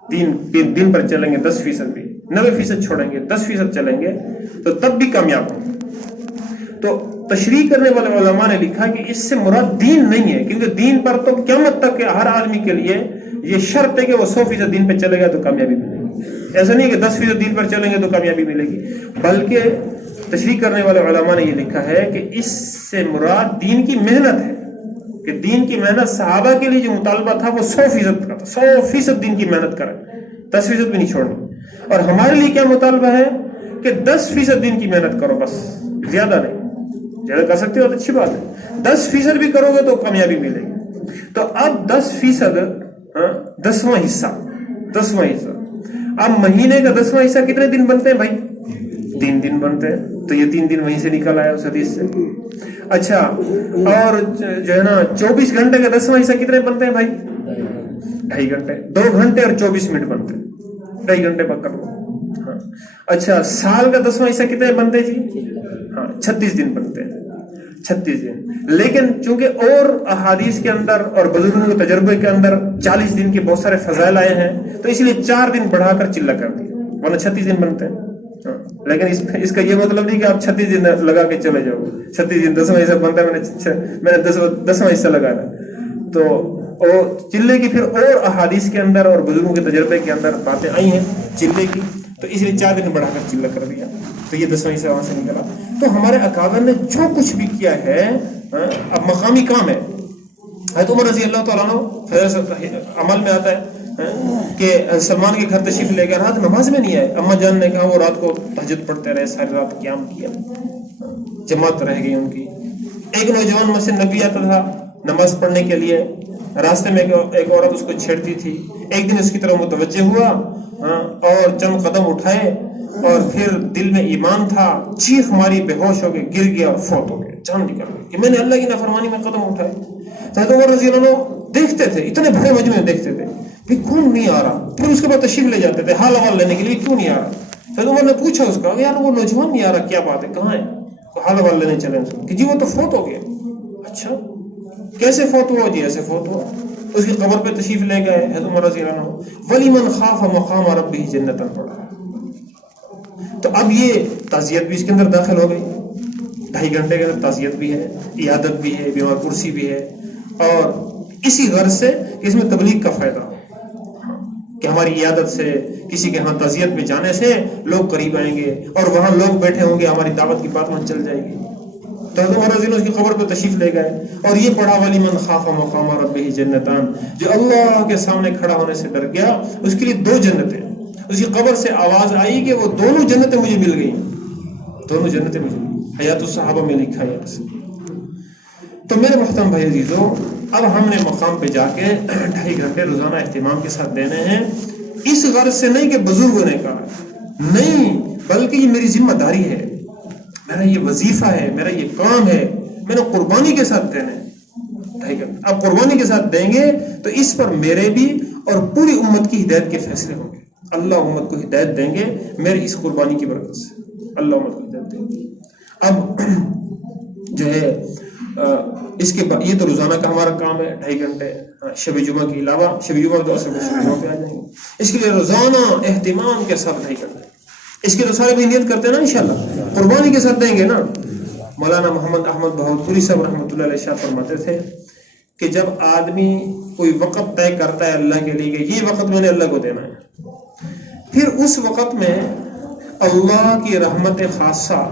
دین پر چلیں گے، 10% بھی، 90% چھوڑیں گے، 10% چلیں گے تو تب بھی کامیاب ہوں. تو تشریح کرنے والے علماء نے لکھا کہ اس سے مراد دین نہیں ہے، کیونکہ دین پر تو قیامت تک کے ہر آدمی کے لیے یہ شرط ہے کہ وہ 100% دین پہ چلے گا تو کامیابی ملے گی. ایسا نہیں کہ 10% دین پر چلیں گے تو کامیابی ملے گی، بلکہ تشریح کرنے والے علماء نے یہ لکھا ہے کہ اس سے مراد دین کی محنت ہے، کہ دین کی محنت صحابہ کے لیے جو مطالبہ تھا وہ 100% کا تھا، 100% دین کی محنت کریں، 10% بھی نہیں چھوڑنی. اور ہمارے لیے کیا مطالبہ ہے کہ 10% دین کی محنت کرو، بس زیادہ نہیں. زیادہ کر سکتے ہو تو اچھی بات ہے، 10% بھی کرو گے تو کامیابی ملے گی. تو اب 10%، 10واں حصہ، اب مہینے کا 10واں حصہ کتنے دن بنتے ہیں بھائی؟ 3 دن بنتے ہیں. تو یہ 3 دن وہیں سے نکل آیا اس حدیث سے. اچھا، اور جو ہے نا 24 گھنٹے کا 10واں حصہ کتنے بنتے ہیں بھائی؟ 2.5 گھنٹے. 2 گھنٹے اور 24 منٹ بنتے ہیں، 2.5 گھنٹے پکڑ لو. اچھا، سال کا 10واں حصہ کتنے بنتے جی؟ 36 دن بنتے ہیں. 36 دن. لیکن چونکہ اور احادیث کے اندر اور بزرگوں کے تجربے کے اندر 40 دن کے بہت سارے فضائل آئے ہیں تو اس لیے 4 دن بڑھا کر چلہ کر دیا, ورنہ 36 دن بنتے ہیں. لیکن اس کا یہ مطلب نہیں کہ آپ 36 دن لگا کے چلے جاؤ. 36 دن 10واں حصہ بنتا ہے, میں نے 10واں حصہ لگانا. تو چلے کی پھر اور احادیث کے اندر اور بزرگوں کے تجربے کے اندر باتیں آئی ہیں چلے کی, تو اس لیے 4 دن بڑھا کر چلہ کر دیا. تو یہ 10واں حصہ وہاں سے نکلا. تو ہمارے اکابر نے جو کچھ بھی کیا ہے اب مقامی کام ہے. حضرت عمر رضی اللہ تعالیٰ عنہ عمل میں آتا ہے کہ سلمان کے گھر تشریف لے گئے, رات نماز میں نہیں آئے. اما جان نے کہا وہ رات کو تہجد پڑھتے رہے, ساری رات قیام کیا, جماعت رہ گئی ان کی. ایک نوجوان مسجد نبی آتا تھا نماز پڑھنے کے لیے, راستے میں ایک عورت اس کو چھیڑتی تھی. ایک دن اس کی طرف متوجہ ہوا اور چند قدم اٹھائے اور پھر دل میں ایمان تھا, چیخ ماری, بے ہوش ہو گئے, گر گیا اور فوت ہو گئے, جان نکل گئی کہ میں نے اللہ کی نافرمانی میں قدم اٹھائے. حضرت عمر رضی اللہ عنہ دیکھتے تھے, اتنے بڑے مجمع میں دیکھتے تھے کہ کون نہیں آ رہا. پھر اس کے بعد تشریف لے جاتے تھے حال حوال لینے کے لیے, کیوں نہیں آ رہا. حضرت عمر نے پوچھا اس کا, یار وہ نوجوان نہیں آ رہا, کیا بات ہے, کہاں ہے؟ حال حوال لینے چلے اس کو کہ جی وہ تو فوت ہو گیا. اچھا کیسے فوت ہوا؟ جی ایسے فوت ہوا. اس کی قبر پہ تشریف لے گئے حضرت عمر رضی اللہ عنہ. وَلِمَنْ خَافَ مَقَامَ رَبِّهِ جَنَّةً پڑھا. تو اب یہ تعزیت بھی اس کے اندر داخل ہو گئی. 2.5 گھنٹے کے اندر تعزیت بھی ہے, عیادت بھی ہے, بیمار کرسی بھی ہے, اور اسی غرض سے کہ اس میں تبلیغ کا فائدہ ہو کہ ہماری عیادت سے, کسی کے ہاں تعزیت پہ جانے سے لوگ قریب آئیں گے اور وہاں لوگ بیٹھے ہوں گے, ہماری دعوت کی بات وہاں چل جائے گی. تو حضرت عمر رضی اللہ عنہ اس کی قبر پہ تشریف لے گئے اور یہ پڑھا وَلِمَنْ خَافَ مَقَامَ رَبِّهِ جَنَّتَانِ. جو اللہ کے سامنے کھڑا ہونے سے ڈر گیا اس کے لیے 2 جنتیں. اس کی قبر سے آواز آئی کہ وہ دونوں جنتیں مجھے مل گئیں, دونوں جنتیں مجھے مل گئیں. حیات الصحابہ میں لکھا ہے. تو میرے محترم بھائی عزیزو, اب ہم نے مقام پہ جا کے 2.5 گھنٹے روزانہ اہتمام کے ساتھ دینے ہیں. اس غرض سے نہیں کہ بزرگوں نے کہا, نہیں, بلکہ یہ میری ذمہ داری ہے, میرا یہ وظیفہ ہے, میرا یہ کام ہے, میں نے قربانی کے ساتھ دینا ہے. اب قربانی کے ساتھ دیں گے تو اس پر میرے بھی اور پوری امت کی ہدایت کے فیصلے ہوں گے. اللہ امت کو ہدایت دیں گے میری اس قربانی کی برکت سے, اللہ امت کو ہدایت دیں گے. اب جو ہے اس کے بعد یہ تو روزانہ کا ہمارا کام ہے 2.5 گھنٹے. شب جمعہ کے علاوہ, شب جمعہ تو اصل شب جمعہ پہ آ جائیں گے, اس کے لیے روزانہ اہتمام کے ساتھ 2.5 گھنٹے. اس کی تو سارے بھی نیت کرتے ہیں نا انشاءاللہ, قربانی کے ساتھ دیں گے نا. مولانا محمد احمد بہاولپوری صاحب رحمۃ اللہ علیہ شاہ فرماتے تھے کہ جب آدمی کوئی وقت طے کرتا ہے اللہ کے لیے کہ یہ وقت میں نے اللہ کو دینا ہے, پھر اس وقت میں اللہ کی رحمت خاصہ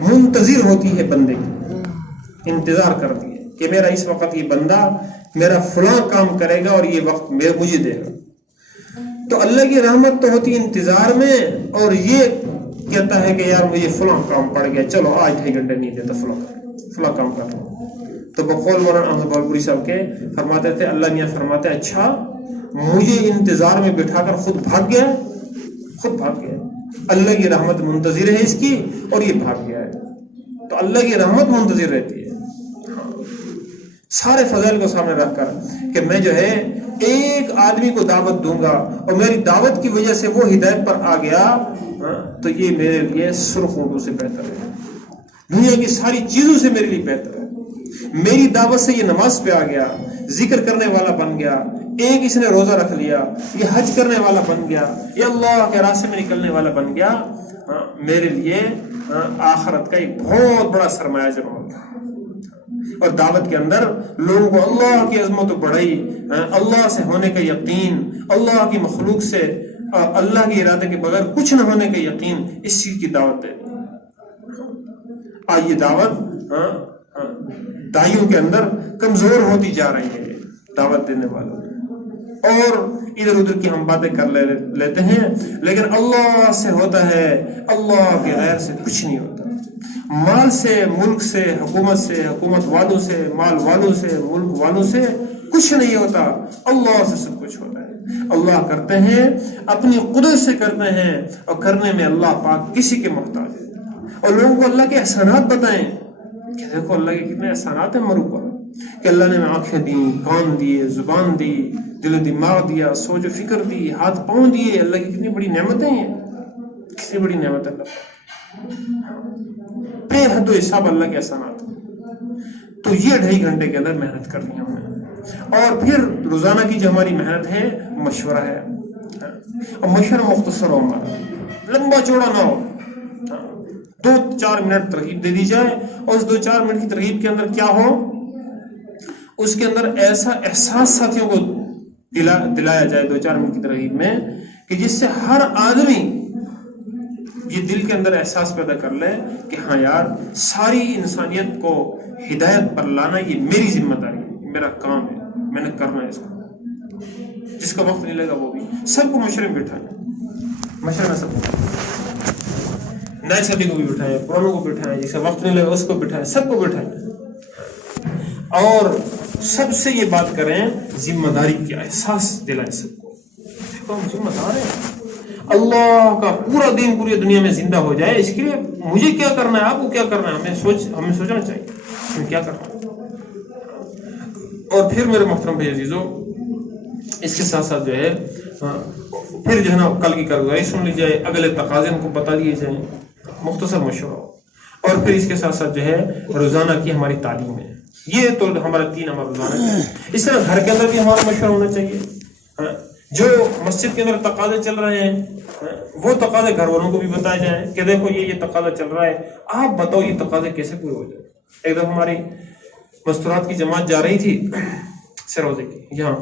منتظر ہوتی ہے بندے کی, انتظار کرتی ہے کہ میرا اس وقت یہ بندہ میرا فلاں کام کرے گا اور یہ وقت مجھے دے گا. تو اللہ کی رحمت تو ہوتی انتظار میں, اور یہ کہتا ہے کہ یار مجھے فلاں کام پڑ گیا, چلو آج 2.5 گھنٹے نہیں دیتا, فلاں کام کر رہا ہوں. تو بقول مولانا احمد بہاولپوری صاحب کے فرماتے تھے, اللہ میاں فرماتے اچھا مجھے انتظار میں بٹھا کر خود بھاگ گیا, اللہ کی رحمت منتظر ہے اس کی اور یہ بھاگ گیا ہے. تو اللہ کی رحمت منتظر رہتی ہے سارے فضائل کو سامنے رکھ کر کہ میں جو ہے ایک آدمی کو دعوت دوں گا اور میری دعوت کی وجہ سے وہ ہدایت پر آ گیا, تو یہ میرے لیے سرخ اونٹوں سے بہتر ہے, دنیا کی ساری چیزوں سے میرے لیے بہتر ہے. میری دعوت سے یہ نماز پہ آ گیا, ذکر کرنے والا بن گیا, ایک اس نے روزہ رکھ لیا, یہ حج کرنے والا بن گیا, یہ اللہ کے راستے میں نکلنے والا بن گیا, میرے لیے آخرت کا ایک بہت بڑا سرمایہ جمع ہوگا. اور دعوت کے اندر لوگوں کو اللہ کی عظمت و بڑائی, اللہ سے ہونے کا یقین, اللہ کی مخلوق سے اللہ کے ارادے کے بغیر کچھ نہ ہونے کا یقین, اس چیز کی دعوت ہے. یہ دعوت دائیوں کے اندر کمزور ہوتی جا رہی ہے, دعوت دینے والوں, اور ادھر ادھر کی ہم باتیں کر لیتے ہیں, لیکن اللہ سے ہوتا ہے, اللہ کے غیر سے کچھ نہیں ہوتا. مال سے, ملک سے, حکومت سے, حکومت والوں سے, مال والوں سے, ملک والوں سے کچھ نہیں ہوتا, اللہ سے سب کچھ ہوتا ہے. اللہ کرتے ہیں اپنی قدرت سے کرتے ہیں, اور کرنے میں اللہ پاک کسی کے محتاج ہے. اور لوگوں کو اللہ کے احسانات بتائیں کہ دیکھو اللہ کے کتنے احسانات ہیں مرو پر, کہ اللہ نے آنکھیں دیں, کان دیے, زبان دی, دل و دماغ دیا, سوچ و فکر دی, ہاتھ پاؤں دیے. اللہ کی کتنی بڑی نعمتیں ہیں, کتنی بڑی نعمت اللہ, بے حد و حساب اللہ کے احسانات. تو یہ 2.5 گھنٹے کے اندر محنت کرنی ہے ہم نے. اور پھر روزانہ کی جو ہماری محنت ہے مشورہ ہے. اور مشورہ مختصر ہو، ہمارا لمبا چوڑا نہ ہو. 2-4 منٹ ترغیب دے دی جائے، اور اس 2-4 منٹ کی ترغیب کے اندر کیا ہو، اس کے اندر ایسا احساس ساتھیوں کو دلایا جائے 2-4 منٹ کی ترغیب میں کہ جس سے ہر آدمی یہ دل کے اندر احساس پیدا کر لے کہ ہاں یار، ساری انسانیت کو ہدایت پر لانا یہ میری ذمہ داری ہے، میرا کام ہے، میں نے کرنا ہے اس کو. جس کا وقت نہیں لگا وہ بھی سب کو مشورے میں بٹھائیں، مشورے میں سب کو، نئے سبھی کو بھی بٹھائیں، پرانوں کو بٹھائیں، جس کا وقت نہیں لگا اس کو بٹھائیں، سب کو بٹھائیں. اور سب سے یہ بات کریں، ذمہ داری کا احساس دلائیں سب کو. دیکھو ہم ذمہ دار ہیں، اللہ کا پورا دین پوری دنیا میں زندہ ہو جائے، اس کے لیے مجھے کیا کرنا ہے، آپ کو کیا کرنا ہے، ہمیں سوچنا چاہیے ہمیں کیا کرنا ہے. اور پھر میرے محترم بھائی عزیزو، اس کے ساتھ ساتھ جو ہے پھر جو ہے نا کل کی کارروائی سن لی جائے، اگلے تقاضے ان کو بتا دیے جائیں، مختصر مشورہ. اور پھر اس کے ساتھ ساتھ جو ہے روزانہ کی ہماری تعلیم ہے. یہ تو ہمارا 3 عمل روزانہ ہے. اس طرح گھر کے اندر بھی ہمارا مشورہ ہونا چاہیے. جو مسجد کے اندر تقاضے چل رہے ہیں وہ تقاضے گھر والوں کو بھی بتائے جائیں کہ دیکھو یہ تقاضا چل رہا ہے، آپ بتاؤ یہ تقاضے کیسے پورے ہو جائے. ایک دفعہ ہماری مستورات کی جماعت جا رہی تھی سروزے کی، یہاں